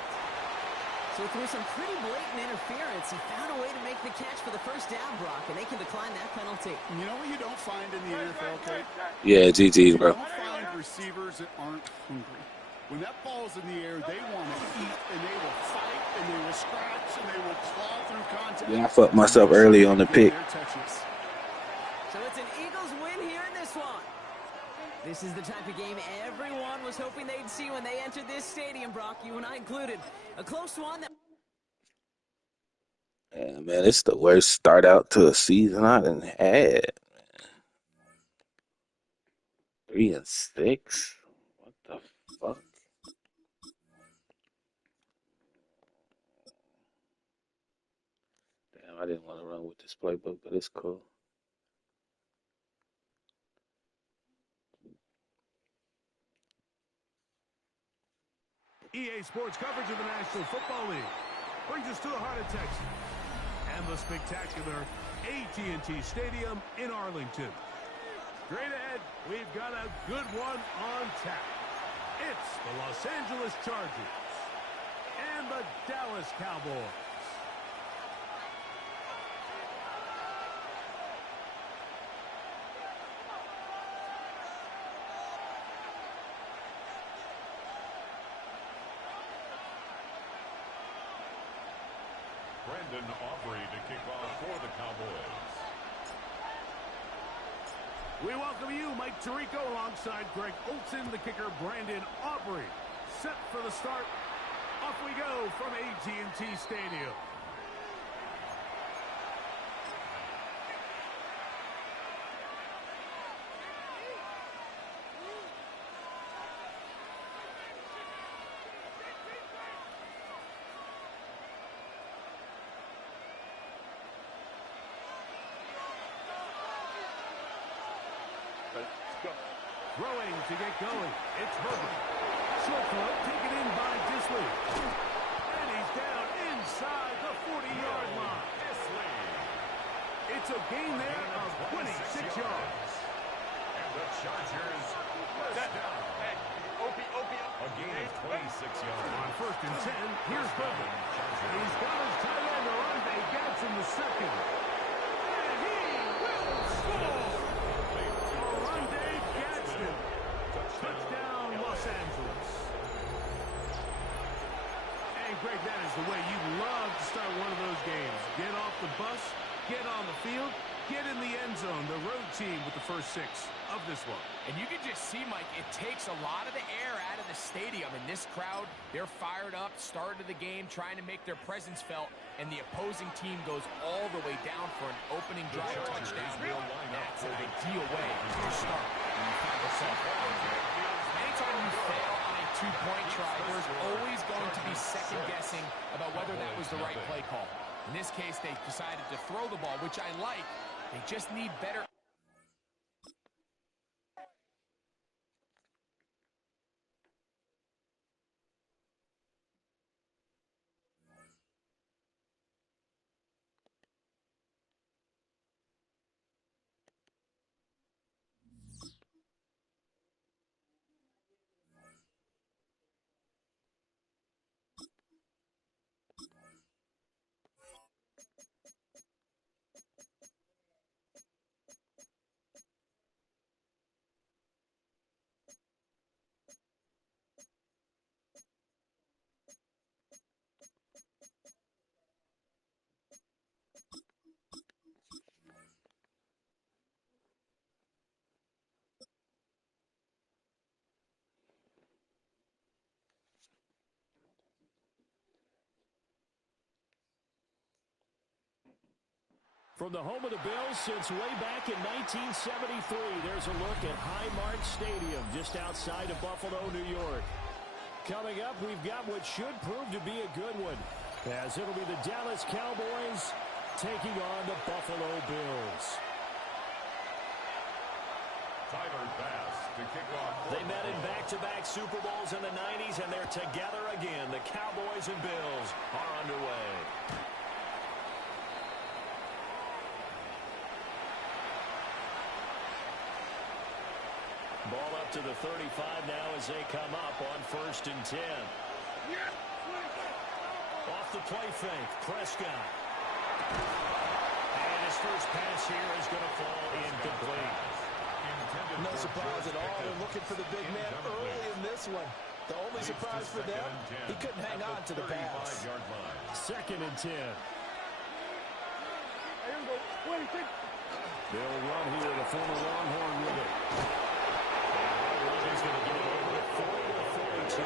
So through some pretty blatant interference, he found a way to make the catch for the first down, Brock, and they can decline that penalty. You know what you don't find in the NFL, Kate? Yeah, GG's, bro. You don't find receivers that aren't hungry. When that ball's in the air, they want to eat, and they will fight, and they will scratch, and they will claw through contact. Yeah, I fucked myself early on the pick. So it's an Eagles win here in this one. This is the type of game everyone was hoping they'd see when they entered this stadium, Brock, you and I included. A close one. Yeah, man, it's the worst start out to a season I done had. 3-6? What the fuck? Damn, I didn't want to run with this playbook, but it's cool. EA Sports coverage of the National Football League brings us to the heart of Texas and the spectacular AT&T Stadium in Arlington. Straight ahead, we've got a good one on tap. It's the Los Angeles Chargers and the Dallas Cowboys. Brandon Aubrey to kick off for the Cowboys. We welcome you, Mike Tirico, alongside Greg Olson, the kicker, Brandon Aubrey. Set for the start. Off we go from AT&T Stadium. Throwing to get going. It's Herbert. Short throw taken in by Disley. And he's down inside the 40-yard line. Disley. It's a gain there of 26 yards. And the Chargers first down. A gain of 26 yards. On 1st and 10, here's Herbert. He's got his tight end, Arante Gadsden, the second. And he will score! Arante Gadsden. Touchdown, Los Angeles. And Greg, that is the way you love to start one of those games. Get off the bus, get on the field, get in the end zone. The road team with the first 6 of this one. And you can just see, Mike, it takes a lot of the air out of the stadium. And this crowd, they're fired up, start of the game, trying to make their presence felt. And the opposing team goes all the way down for an opening drive touchdown. That's an ideal way to start when you find yourself out there. Anytime you fail on a 2-point try, there's always going to be second guessing about whether that was the right play call. In this case, they decided to throw the ball, which I like. They just need better. From the home of the Bills since way back in 1973, there's a look at Highmark Stadium just outside of Buffalo, New York. Coming up, we've got what should prove to be a good one, as it'll be the Dallas Cowboys taking on the Buffalo Bills. Tyler Bass to kick off. They met in back-to-back Super Bowls in the 90s, and they're together again. The Cowboys and Bills are underway. Ball up to the 35 now as they come up on 1st and 10. Off the play fake, Prescott. And his first pass here is going to fall incomplete. No surprise at all. They're looking for the big man early in this one. The only surprise for them, he couldn't hang on to the pass. 2nd and 10. They'll run here, the former Longhorn with it. He's going to get it over at 40 to 42.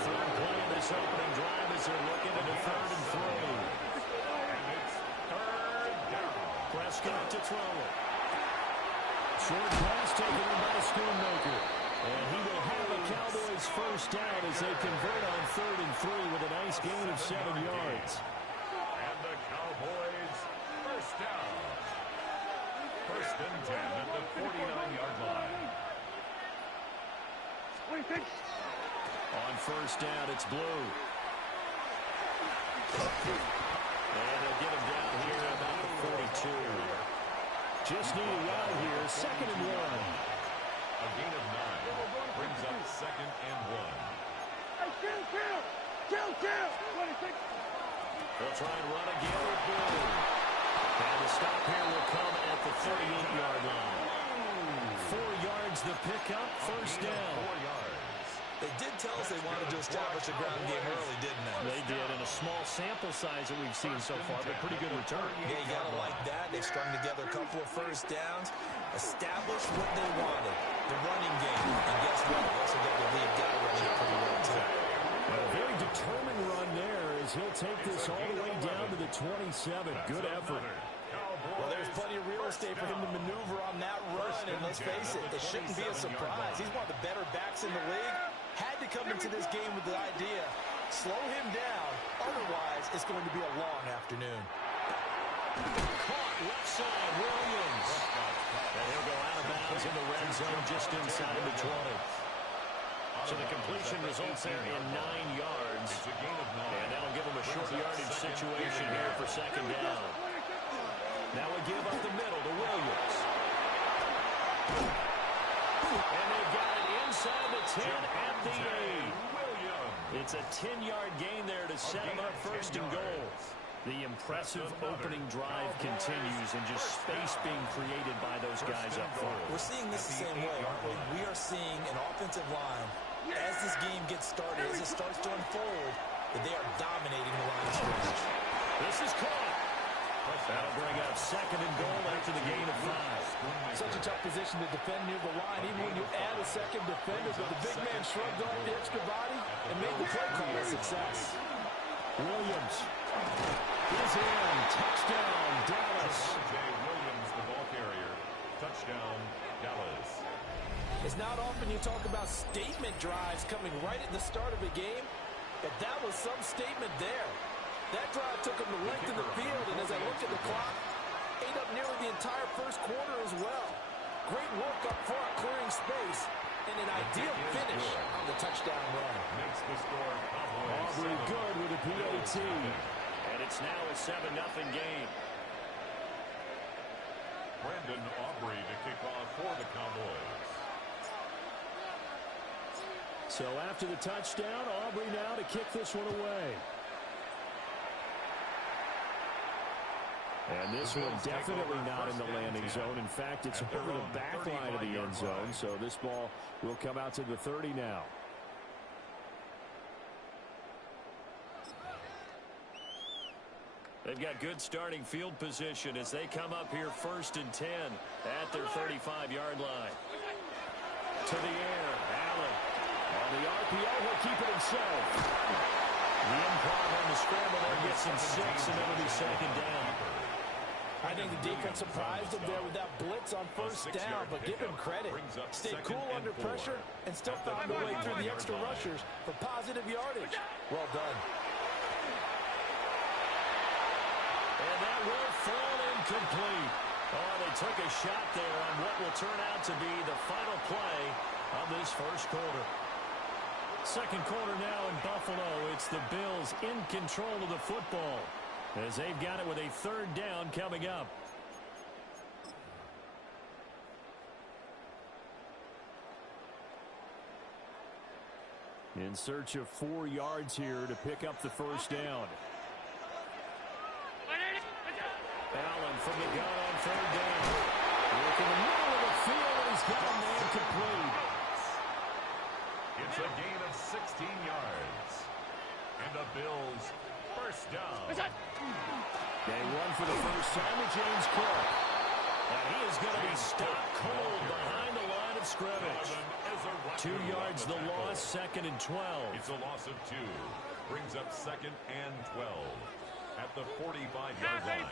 Third play of this opening drive as they're looking at a 3rd and 3. And it's 3rd down. Prescott to throw it. Short pass taken in by Schoonmaker. And he will have a Cowboys first down as they convert on 3rd and 3 with a nice gain of 7 yards. And the Cowboys first down. 1st and 10 at the 49-yard line. On first down, it's Blue. And they'll get him down here about the 42. Just need a yard here, 2nd and 1. A gain of 9 brings up 2nd and 1. They'll try and run again with Blue. And the stop here will come at the 38-yard line. 4 yards the pickup, first down. 4 yards. They did tell us they wanted to establish a ground game early, didn't they? They did, in a small sample size that we've seen so far, but pretty good return. Yeah, you got to like that. They strung together a couple of first downs, established what they wanted, the running game. And guess what? They also got the lead guy running it pretty well, too. A very determined run there as he'll take this all the way down to the 27. Good effort. Well, there's plenty of real estate for him to maneuver on that run, and let's face it, it shouldn't be a surprise. He's one of the better backs in the league. Had to come into this game with the idea, slow him down, otherwise it's going to be a long afternoon. Caught left side, Williams. And he'll go out of bounds in the red zone just inside the 20. So the completion results there in 9 yards. And that'll give him a short yardage situation here for 2nd down. Now we give up the middle to Williams. And they've got it inside the 10 at the 8. It's a 10-yard gain there to set him up 1st and goal. The impressive opening drive continues and just space being created by those guys up front. We're seeing this the same way, aren't we? We are seeing an offensive line, as this game gets started, as it starts to unfold, that they are dominating the line of scrimmage. This is caught. That'll bring up 2nd and goal after the gain of 5. Such a tough position to defend near the line, even when you add a second defender, but the big man shrugged off the extra body and made the play call a success. Williams is in. Touchdown, Dallas. Williams, the ball carrier. Touchdown, Dallas. It's not often you talk about statement drives coming right at the start of a game, but that was some statement there. That drive took him the length of the field, and as I look at the clock, ate up nearly the entire first quarter as well. Great work up front, clearing space, and an ideal finish on the touchdown run. Makes the score Aubrey good with a PAT. And it's now a 7-0 game. Brandon Aubrey to kick off for the Cowboys. So after the touchdown, Aubrey now to kick this one away. And this one definitely not in the landing zone. In fact, it's over the back line of the end zone. So this ball will come out to the 30 now. They've got good starting field position as they come up here 1st and 10 at their 35-yard line. To the air, Allen. On the RPO, he'll keep it himself. The improv on the scramble there gets him 6, and it'll be 2nd down. I think the defense surprised him there with that blitz on 1st down, but give him credit. Stayed cool under pressure and still found a way through the extra rushers for positive yardage. Well done. And that will fall incomplete. Oh, they took a shot there on what will turn out to be the final play of this first quarter. 2nd quarter now in Buffalo. It's the Bills in control of the football, as they've got it with a 3rd down coming up. In search of 4 yards here to pick up the first down. Allen from the gun on 3rd down. Look in the middle of the field, and he's got a man complete. It's a gain of 16 yards. And the Bills first down. They run for the first time to James Cook. And he is going to be stopped cold behind the line of scrimmage. 2 yards the loss, 2nd and 12. It's a loss of 2. Brings up 2nd and 12 at the 45-yard line.